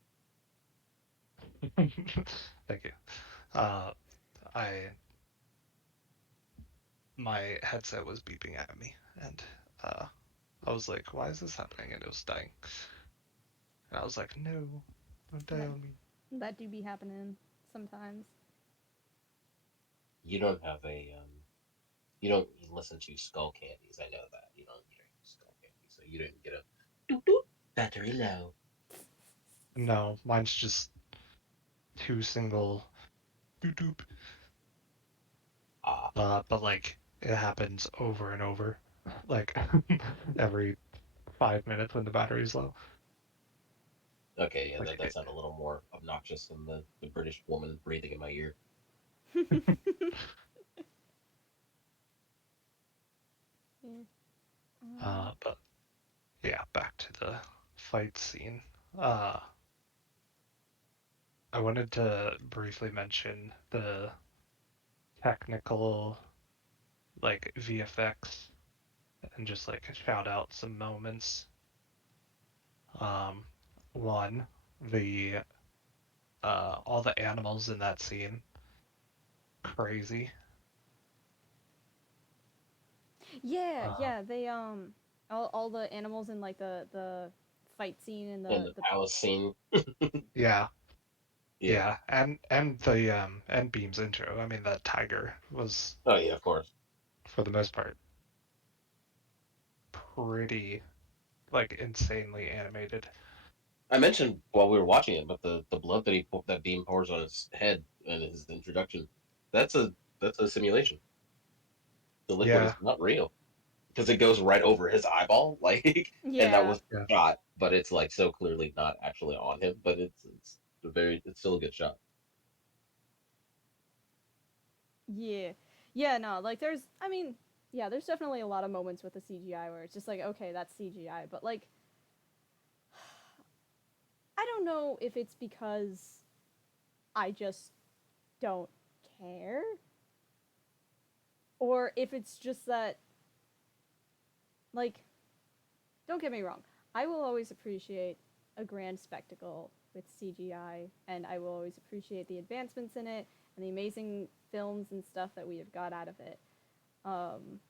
Thank you. Uh, I my headset was beeping at me, and uh, I was like, "Why is this happening?" And it was dying. And I was like, "No, don't die That on me." that do be happening sometimes. You don't have you don't listen to Skull Candies. I know that you don't. You don't use Skull Candy, so you didn't get a doop doop battery low. No, mine's just two single doop doop. Ah, But like it happens over and over, like every 5 minutes when the battery's low. okay, yeah, Like that sounded a little more obnoxious than the British woman breathing in my ear. Yeah. but yeah, back to the fight scene. Uh, I wanted to briefly mention the technical, like VFX, and just like shout out some moments. Um, one, the all the animals in that scene, crazy. Yeah, Uh, yeah. They all the animals in like the fight scene and In the the palace scene, yeah, Yeah. Yeah, and the and Beam's intro. I mean, that tiger was Oh yeah, of course. for the most part pretty like insanely animated. I mentioned while we were watching it, but the blood that that Beam pours on his head in his introduction, that's a that's a simulation. The liquid Yeah, is not real because it goes right over his eyeball, like, and that Yeah. was yeah, shot, but it's like so clearly not actually on him, but it's still a good shot. Yeah. Yeah, no, like there's I mean, yeah, there's definitely a lot of moments with the CGI where it's just like, okay, that's CGI, but like I don't know if it's because I just don't care or if it's just that like don't get me wrong. I will always appreciate a grand spectacle with CGI and I will always appreciate the advancements in it and the amazing films and stuff that we have got out of it. Um,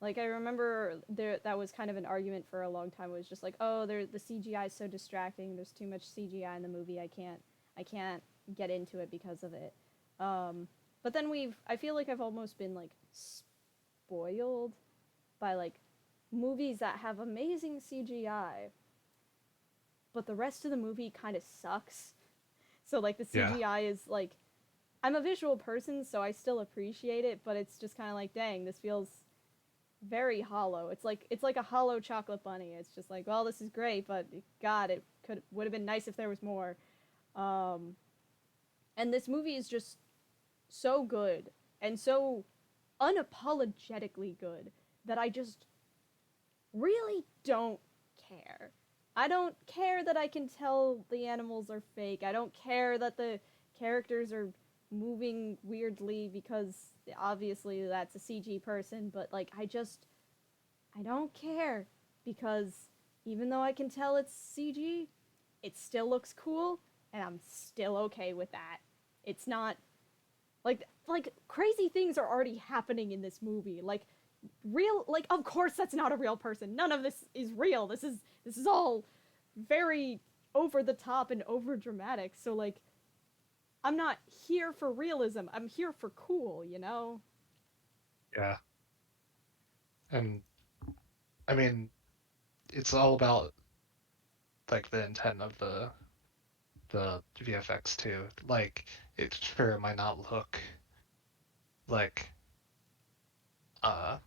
Like I remember that was kind of an argument for a long time. It was just like, oh, the CGI is so distracting. There's too much CGI in the movie. I can't get into it because of it. Um, but then I feel like I've almost been like spoiled by like movies that have amazing CGI, but the rest of the movie kind of sucks. So like the yeah, CGI is like I'm a visual person, so I still appreciate it, but it's just kind of like, dang, this feels very hollow. It's like a hollow chocolate bunny. It's just like, well, this is great, but God, it would have been nice if there was more. Um, and this movie is just so good and so unapologetically good that I just really don't care. I don't care that I can tell the animals are fake. I don't care that the characters are moving weirdly because obviously that's a CG person, but like I don't care because even though I can tell it's CG, it still looks cool and I'm still okay with that. It's not like crazy things are already happening in this movie. Like real like of course that's not a real person. None of this is real. This is all very over the top and over dramatic. So like I'm not here for realism. I'm here for cool, you know? yeah. And I mean, it's all about like the intent of the VFX too. Like, it sure might not look like uh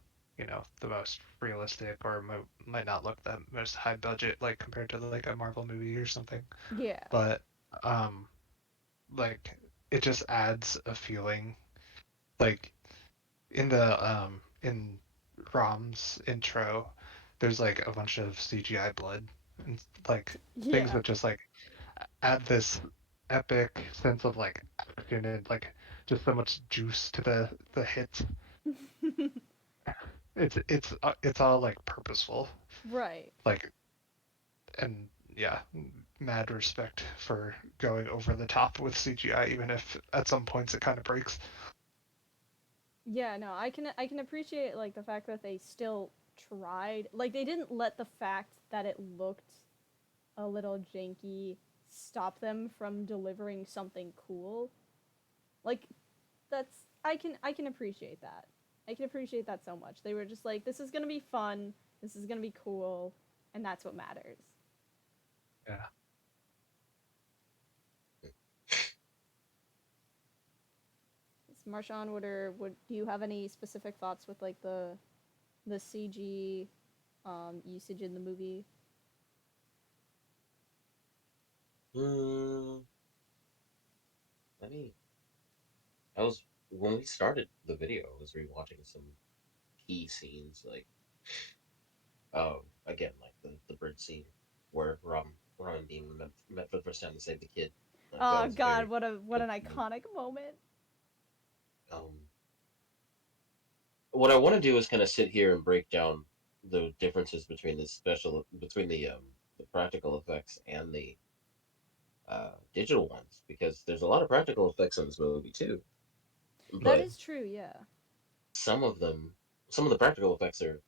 the most realistic or might not look the most high budget like compared to like a Marvel movie or something, Yeah. but um like it just adds a feeling like in Rom's intro there's like a bunch of CGI blood and like things Yeah. that just like add this epic sense of like action and like just so much juice to the hits. It's all like purposeful, Right. like, and yeah, mad respect for going over the top with CGI, even if at some points it kind of breaks. Yeah, no, I can appreciate like the fact that they still tried. Like they didn't let the fact that it looked a little janky stop them from delivering something cool. Like that's I can appreciate that. I can appreciate that so much. They were just like this is going to be fun, this is going to be cool, and that's what matters. Yeah. Marshawn, would do you have any specific thoughts with like the CG usage in the movie? Mm, Let me. I was when we started the video, I was rewatching some key scenes, like again, like the bridge scene where Rom and Beam met for the first time to save the kid. Like that Oh was God, very what good an to me. iconic moment. Um, what I want to do is kind of sit here and break down the differences between the practical effects and the digital ones because there's a lot of practical effects in this movie too. That But is true, yeah. some of them, some of the practical effects are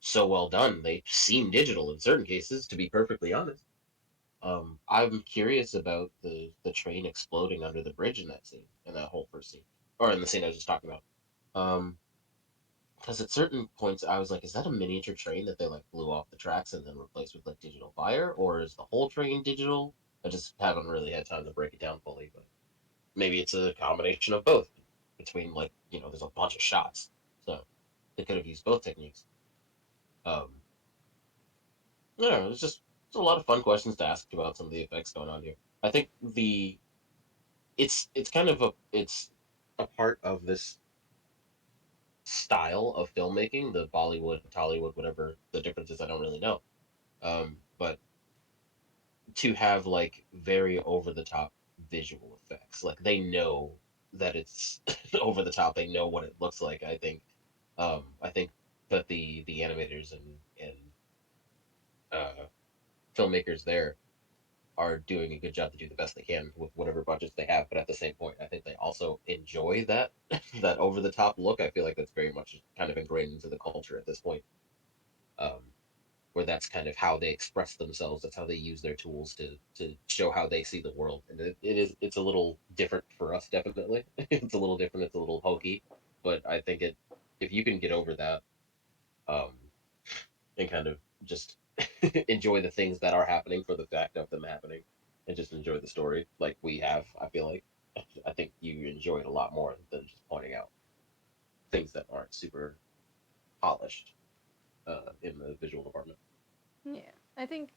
so well done they seem digital in certain cases. To be perfectly honest, I'm curious about the train exploding under the bridge in that scene, in that whole first scene, or in the scene I was just talking about. Um, because at certain points I was like, is that a miniature train that they like blew off the tracks and then replaced with like digital fire, or is the whole train digital? I just haven't really had time to break it down fully, but maybe it's a combination of both. Between like there's a bunch of shots, so they could have used both techniques. Um, yeah, it's a lot of fun questions to ask about some of the effects going on here. I think it's kind of it's a part of this style of filmmaking, the Bollywood, Tollywood, whatever the difference is, I don't really know. But to have like very over the top visual effects, like they know that it's over the top. They know what it looks like. I think that the animators and uh, filmmakers there are doing a good job to do the best they can with whatever budgets they have. But at the same point, I think they also enjoy that that over the top look. I feel like that's very much kind of ingrained into the culture at this point, um, where that's kind of how they express themselves. That's how they use their tools to show how they see the world. And it's a little different for us, definitely. It's a little different. It's a little hokey, but I think it if you can get over that, um, and kind of just enjoy the things that are happening for the fact of them happening and just enjoy the story like we have, I feel like I think you enjoy it a lot more than just pointing out things that aren't super polished in the visual department. Yeah, I think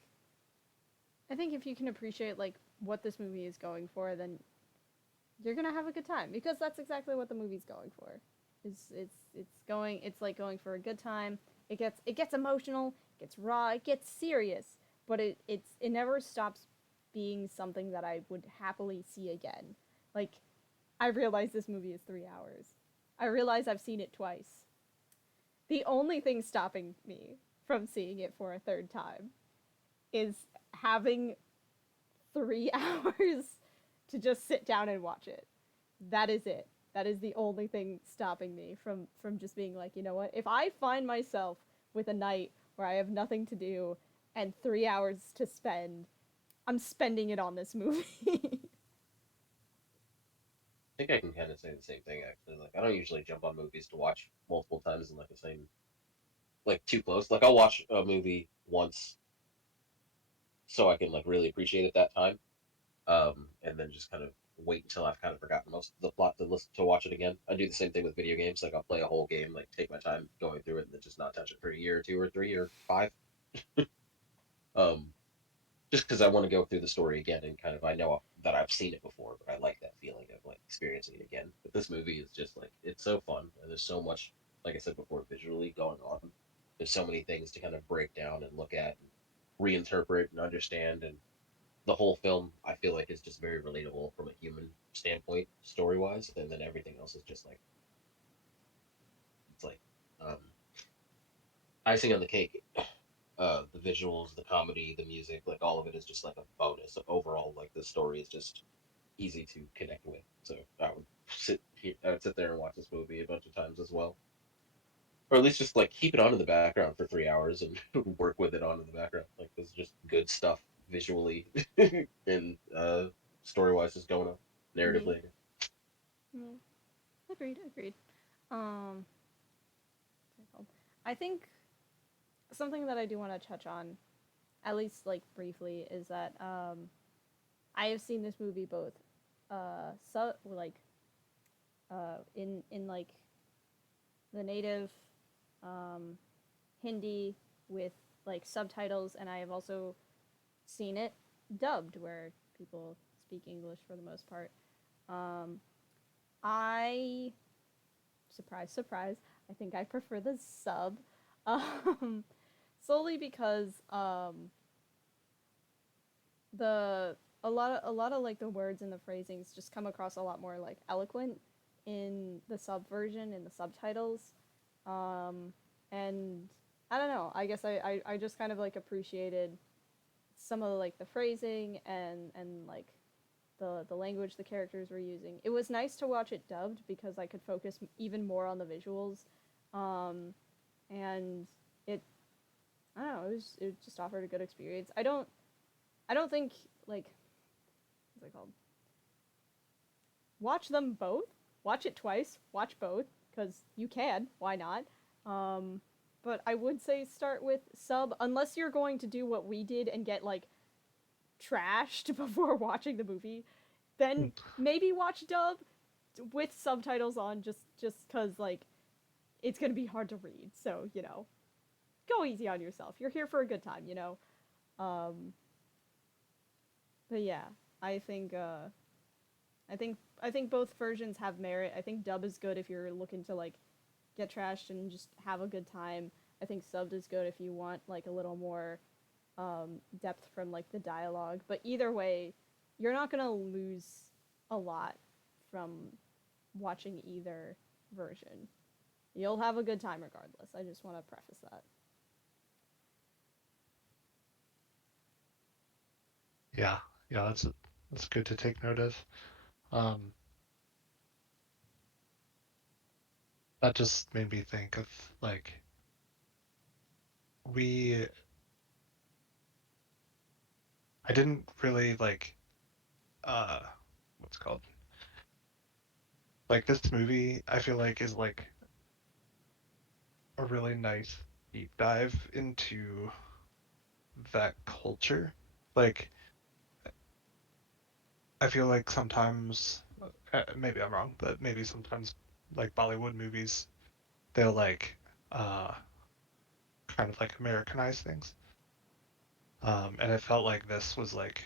I think if you can appreciate like what this movie is going for, then you're gonna have a good time because that's exactly what the movie's going for. It's like going for a good time. It gets emotional, it gets raw, it gets serious, but it never stops being something that I would happily see again. Like I realize this movie is 3 hours. I realize I've seen it twice. The only thing stopping me from seeing it for a third time is having 3 hours to just sit down and watch it. That is it. That is the only thing stopping me from just being like, you know what? If I find myself with a night where I have nothing to do and 3 hours to spend, I'm spending it on this movie. I think I can kind of say the same thing actually. Like I don't usually jump on movies to watch multiple times in like the same like too close. Like I'll watch a movie once so I can like really appreciate it that time, and then just kind of wait until I've kind of forgotten most of the plot to listen to watch it again. I do the same thing with video games. Like I'll play a whole game, like take my time going through it, and then just not touch it for a year or two or three or five. Um, just because I want to go through the story again and kind of I know that I've seen it before, but I like that feeling of like experiencing it again. But this movie is just like it's so fun, and there's so much, like I said before, visually going on. There's so many things to kind of break down and look at and reinterpret and understand, and the whole film I feel like is just very relatable from a human standpoint, story wise, and then everything else is just like it's like um, icing on the cake. The visuals, the comedy, the music, like all of it is just like a bonus. So overall, like the story is just easy to connect with. So I would sit there and watch this movie a bunch of times as well, or at least just like keep it on in the background for 3 hours and work with it on in the background. Like this is just good stuff visually and story wise is going on Yeah. narratively. Yeah. Agreed, agreed. Um I think something that I do want to touch on, at least like briefly, is that I have seen this movie both in like the native um, Hindi with like subtitles, and I have also seen it dubbed where people speak English for the most part. Um, I surprise, surprise. I think I prefer the sub, um, solely because the a lot of like the words and the phrasings just come across a lot more like eloquent in the sub version in the subtitles. Um, and I don't know. I guess I just kind of like appreciated some of like the phrasing and like the language the characters were using. It was nice to watch it dubbed because I could focus even more on the visuals, um, and it I don't know. It just offered a good experience. I don't I don't think like what's it called? Watch them both. Watch it twice. Watch both because you can. Why not? Um, but I would say start with sub unless you're going to do what we did and get like trashed before watching the movie. Then maybe watch dub with subtitles on just because like it's gonna be hard to read. So go easy on yourself. You're here for a good time. Um, but yeah, I think I think both versions have merit. I think dub is good if you're looking to like get trashed and just have a good time. I think subbed is good if you want like a little more depth from like the dialogue. But either way, you're not gonna lose a lot from watching either version. You'll have a good time regardless. I just want to preface that. Yeah, yeah, that's good to take note of. Um, that just made me think of like we I didn't really like uh what's it called, like this movie I feel like is like a really nice deep dive into that culture. Like I feel like sometimes maybe I'm wrong, but maybe sometimes like Bollywood movies they'll like uh kind of like Americanize things. And it felt like this was like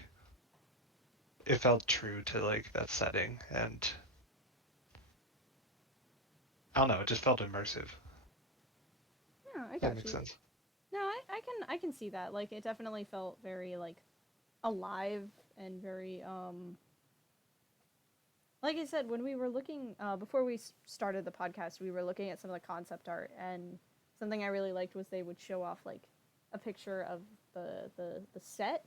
it felt true to like that setting, and I don't know, it just felt immersive. Yeah, I That got makes you. sense. No, I can see that. Like it definitely felt very like alive and very like I said when we were looking before we started the podcast, we were looking at some of the concept art, and something I really liked was they would show off like a picture of the set,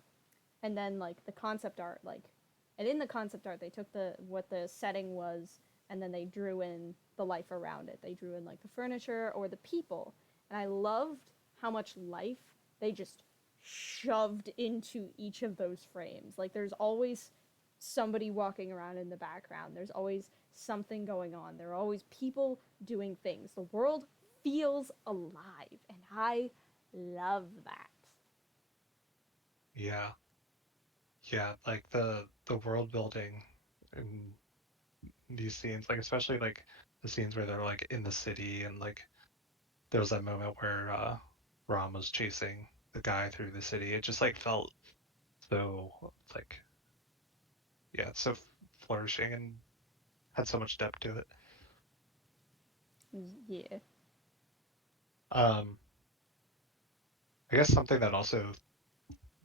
and then like the concept art, like, and in the concept art they took the what the setting was, and then they drew in the life around it. They drew in like the furniture or the people, and I loved how much life they just shoved into each of those frames. Like there's always somebody walking around in the background. There's always something going on. There are always people doing things. The world feels alive, and I love that. Yeah, yeah, like the world building in these scenes, like especially like the scenes where they're like in the city, and like there was that moment where Ram was chasing the guy through the city. It just like felt so like yeah, so flourishing and had so much depth to it. Yeah. Um, I guess something that also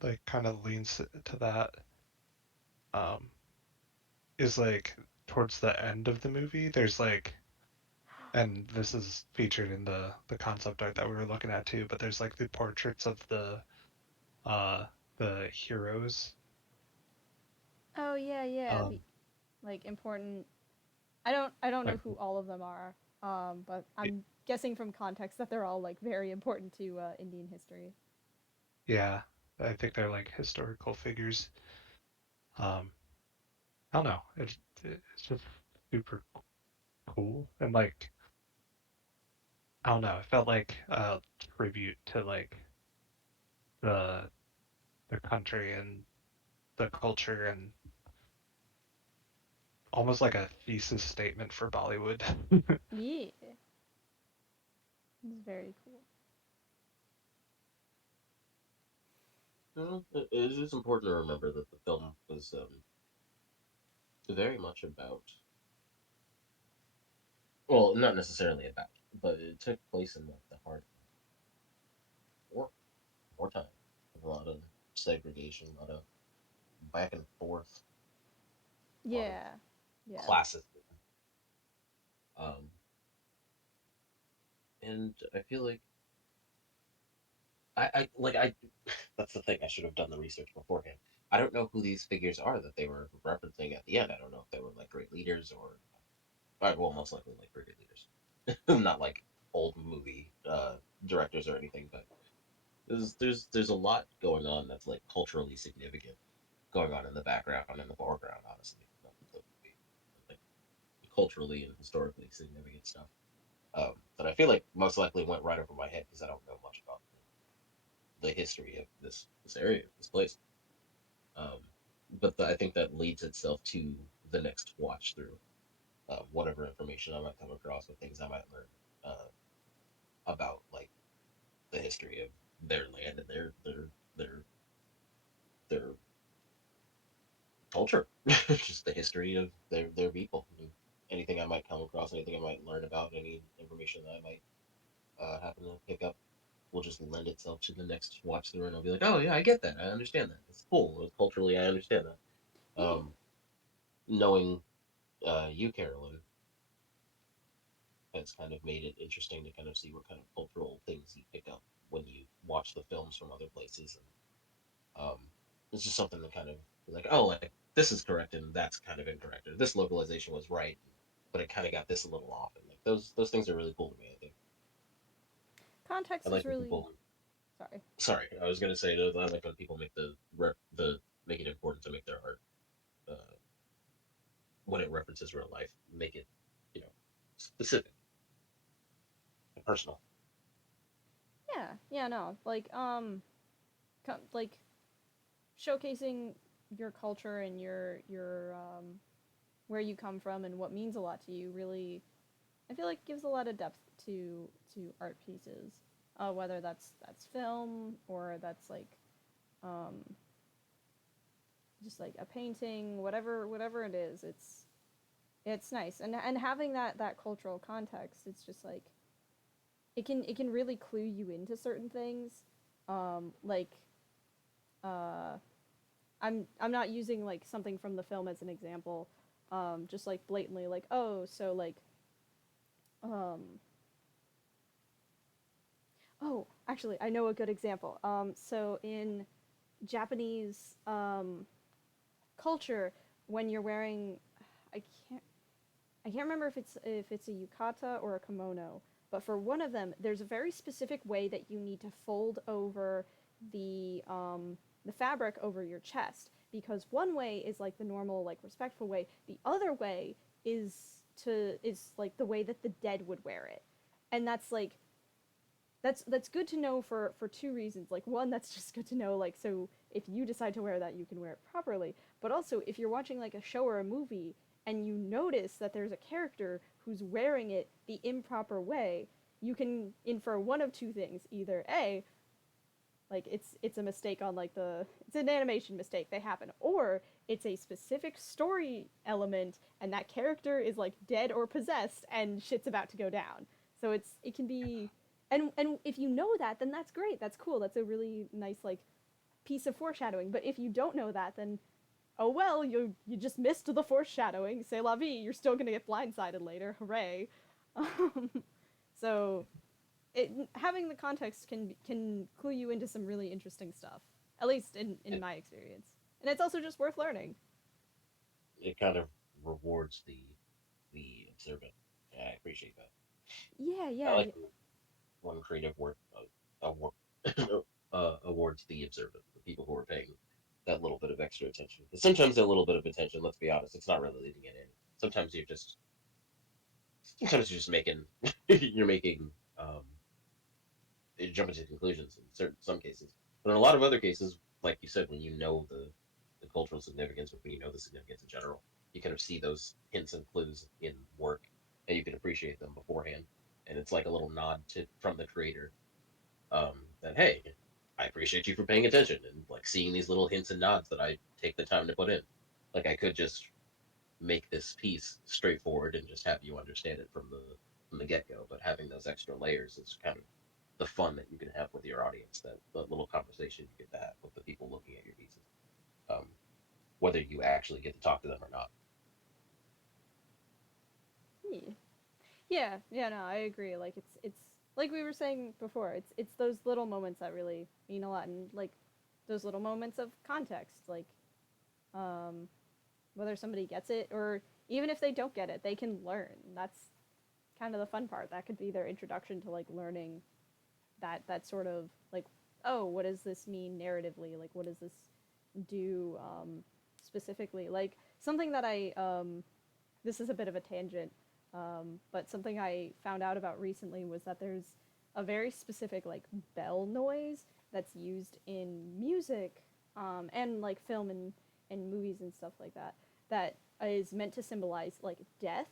like kind of leans to that um is like towards the end of the movie. There's like, and this is featured in the concept art that we were looking at too, but there's like the portraits of uh the heroes. Oh yeah, yeah. Um, Like important. I don't know like who all of them are. But y- I'm guessing from context that they're all like very important to Indian history. yeah, I think they're like historical figures. Um, I don't know. It's just super cool, and like I don't know. It felt like a tribute to like the the country and the culture, and almost like a thesis statement for Bollywood. Yeah, it's very cool. It is just important to remember that the film was very much about, well, not necessarily about, but it took place in like the heart of war, wartime, with a lot of segregation, a lot of back and forth, a lot of Yeah, yeah, classism, um, and I feel like I like I that's the thing. I should have done the research beforehand. I don't know who these figures are that they were referencing at the end. I don't know if they were like great leaders or, well, most likely like great leaders, not like old movie directors or anything. But there's a lot going on that's like culturally significant going on in the background and the foreground, honestly. The movie. Like culturally and historically significant stuff. That I feel like most likely went right over my head because I don't know much about the history of this area, this place. Um, I think that leads itself to the next watch through, whatever information I might come across, what things I might learn uh, about like the history of their land and their their culture, just the history of their people. Anything I might come across, anything I might learn about, any information that I might happen to pick up will just lend itself to the next watch through, and I'll be like, oh yeah, I get that, I understand that. It's cool. Culturally, I understand that. Yeah. Knowing you, Carolyn, has kind of made it interesting to kind of see what kind of cultural things you pick up when you watch the films from other places, and it's just something to kind of be like, oh, like this is correct and that's kind of incorrect, or this localization was right, but it kind of got this a little off, and like those things are really cool to me. I think I Context is like when really. people. Sorry. Sorry, I was gonna say that I like when people make the make it important to make their art uh, when it references real life, make it you know specific and personal. Yeah. Yeah. No. Like showcasing your culture and your where you come from and what means a lot to you really I feel like gives a lot of depth to art pieces, whether that's film or that's like um, just like a painting, whatever it is. It's nice and having that cultural context. It's just like it can really clue you into certain things, like uh, I'm not using like something from the film as an example, just like blatantly like oh so like um, oh, actually, I know a good example. So in Japanese culture, when you're wearing, I can't, I can't remember if it's a yukata or a kimono, but for one of them, there's a very specific way that you need to fold over the fabric over your chest because one way is like the normal like respectful way. The other way is like the way that the dead would wear it, and that's good to know for two reasons. Like one, that's just good to know. Like so, if you decide to wear that, you can wear it properly. But also, if you're watching like a show or a movie and you notice that there's a character who's wearing it the improper way, you can infer one of two things: either a like it's a mistake on like it's an animation mistake they happen, or it's a specific story element and that character is like dead or possessed and shit's about to go down. So it can be and if you know that, then that's great, that's cool, that's a really nice like piece of foreshadowing. But if you don't know that, then oh well, you just missed the foreshadowing, c'est la vie, you're still gonna get blindsided later, hooray. So having the context can clue you into some really interesting stuff. At least in It my experience, and it's also just worth learning. it kind of rewards the observant. Yeah, I appreciate that. Yeah, I yeah, like when creative work award, awards the observant, the people who are paying that little bit of extra attention. 'Cause sometimes a little bit of attention, let's be honest, it's not really leading it in. Sometimes sometimes you're just making you're making jumping to conclusions in some cases. But in a lot of other cases, like you said, when you know the cultural significance, when you know the significance in general, you kind of see those hints and clues in work, and you can appreciate them beforehand. And it's like a little nod to from the creator, that hey, I appreciate you for paying attention and like seeing these little hints and nods that I take the time to put in. Like I could just make this piece straightforward and just have you understand it from the get go, but having those extra layers is kind of the fun that you can have with your audience, that the little conversation you get to have with the people looking at your pieces, um, whether you actually get to talk to them or not. yeah, yeah, yeah. No, I agree. Like it's like we were saying before. It's those little moments that really mean a lot, and like those little moments of context, like um, whether somebody gets it or even if they don't get it, they can learn. That's kind of the fun part. That could be their introduction to like learning that sort of like oh, what does this mean narratively? Like, what does this do specifically? Like, something that this is a bit of a tangent, but something I found out about recently was that there's a very specific, like, bell noise that's used in music and, like, film and movies and stuff like that, that is meant to symbolize, like, death,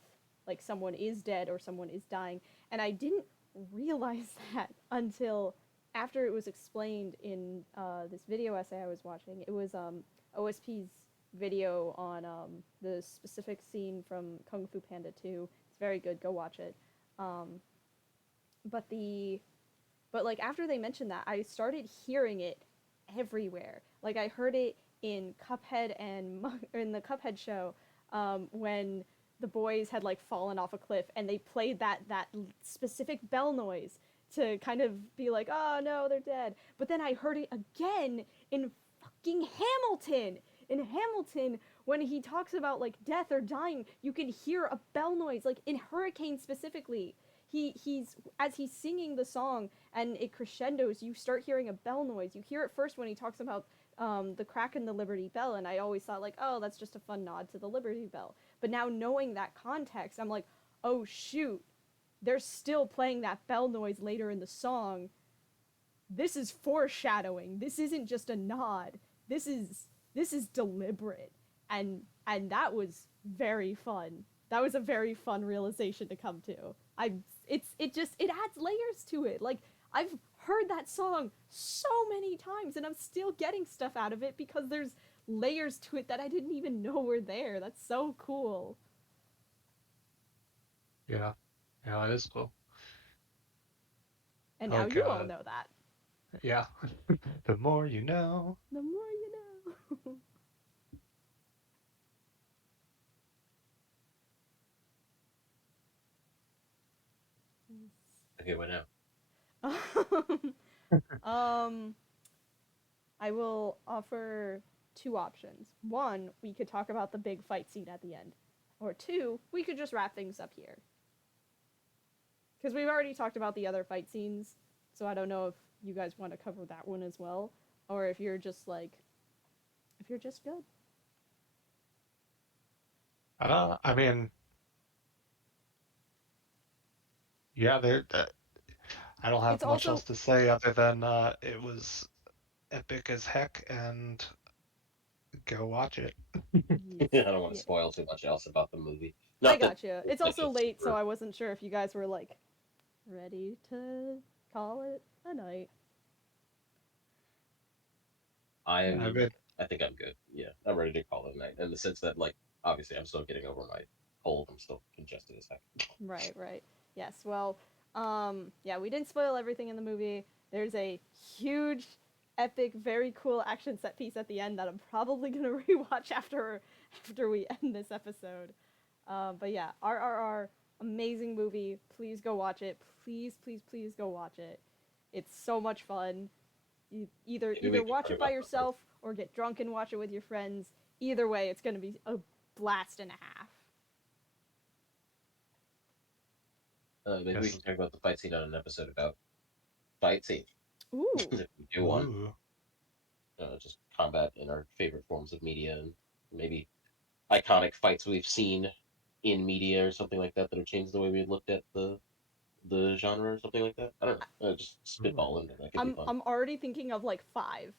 like someone is dead or someone is dying. And I didn't realize that until after it was explained in this video essay I was watching. It was OSP's video on the specific scene from Kung Fu Panda 2. It's very good. Go watch it. Um, but the but like after they mentioned that, I started hearing it everywhere. Like I heard it in Cuphead and in the Cuphead show when the boys had like fallen off a cliff and they played that specific bell noise to kind of be like, oh no, they're dead. But then I heard it again in fucking Hamilton. In Hamilton, when he talks about like death or dying, you can hear a bell noise. Like in Hurricane specifically, he's as he's singing the song and it crescendos, you start hearing a bell noise. You hear it first when he talks about the crack in the Liberty Bell, and I always thought like, oh, that's just a fun nod to the Liberty Bell. But now knowing that context, I'm like, oh shoot, they're still playing that bell noise later in the song. This is foreshadowing. This isn't just a nod. This is deliberate. And that was very fun. That was a very fun realization to come to. It adds layers to it. Like I've heard that song so many times and I'm still getting stuff out of it because there's layers to it that I didn't even know were there. That's so cool. Yeah, yeah, it is cool. And now Like, you all know that. yeah, the more you know. The more you know. Okay, what now? um, I will offer two options. One, we could talk about the big fight scene at the end. Or two, we could just wrap things up here. Because we've already talked about the other fight scenes, so I don't know if you guys want to cover that one as well, or if you're just like, if you're just good. I mean, yeah, I don't It's have much else also to say other than it was epic as heck, and go watch it. I yes, don't want to yeah. spoil too much else about the movie. I Not that gotcha. it's It's like also a late, so super. I wasn't sure if you guys were like ready to call it a night. I mean, I think I'm good. Yeah, I'm ready to call it a night. In the sense that, like, obviously, I'm still getting over my cold. I'm still congested as heck. Right, right. Yes. Well, yeah, we didn't spoil everything in the movie. There's a huge, epic, very cool action set piece at the end that I'm probably gonna rewatch after we end this episode. But yeah, RRR, amazing movie. Please go watch it. Please, please, please go watch it. It's so much fun. You Maybe we either can watch talk it by about the. yourself or get drunk and watch it with your friends. Either way, it's gonna be a blast and a half. Maybe we yes. can talk about the fight scene on an episode about fight scene. Ooh. If we do one, Ooh. just combat in our favorite forms of media, and maybe iconic fights we've seen in media or something like that that have changed the way we looked at the genre or something like that. I don't know. Just Ooh. spitball into that could be I'm fun. I'm already thinking of like five.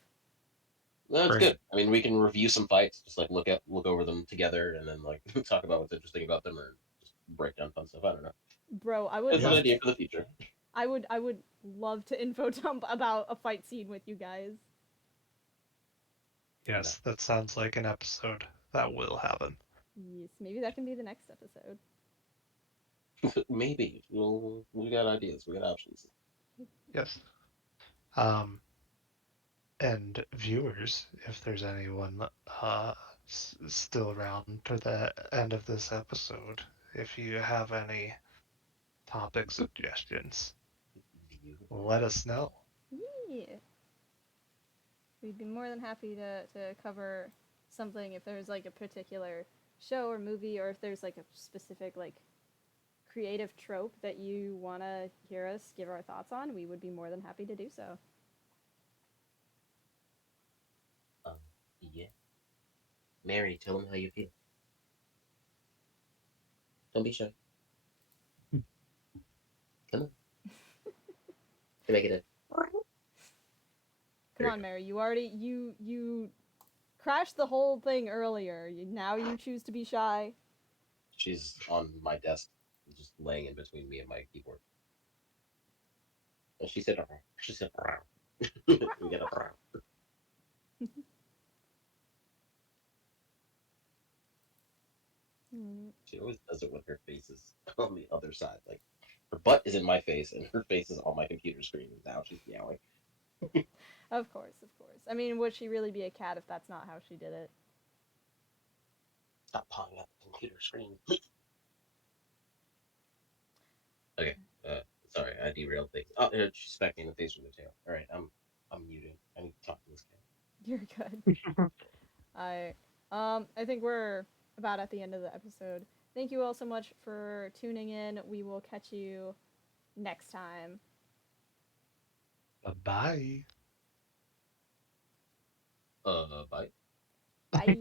That's Great. good. I mean, we can review some fights, just like look over them together, and then like talk about what's interesting about them, or just break down fun stuff. I don't know. Bro, I would It's an Yeah. love idea to for the future. I would love to info dump about a fight scene with you guys. No, Yes, that sounds like an episode that will happen. Yes, maybe that can be the next episode. maybe we got ideas, we got options. Yes. Um, and viewers, if there's anyone still around to the end of this episode, if you have any topic suggestions, let us know. Yeah. We'd be more than happy to cover something if there's like a particular show or movie or if there's like a specific like creative trope that you want to hear us give our thoughts on, we would be more than happy to do so. Mary, tell him how you feel. Don't be shy. Come on. Can I get a? Come There you on, go. Mary. You crashed the whole thing earlier. Now you choose to be shy. She's on my desk, just laying in between me and my keyboard. And she said, she said, we got a. Mm. She always does it with her faces on the other side. Like her butt is in my face, and her face is on my computer screen. And now she's meowing. Of course, of course. I mean, would she really be a cat if that's not how she did it? Stop pawing at the computer screen. Okay. Uh, sorry, I derailed things. Oh, she's smacking the face with the tail. All right, I'm muting. I need to talk to this cat. You're good. I I think we're about at the end of the episode. Thank you all so much for tuning in. We will catch you next time. Bye. Bye. Bye.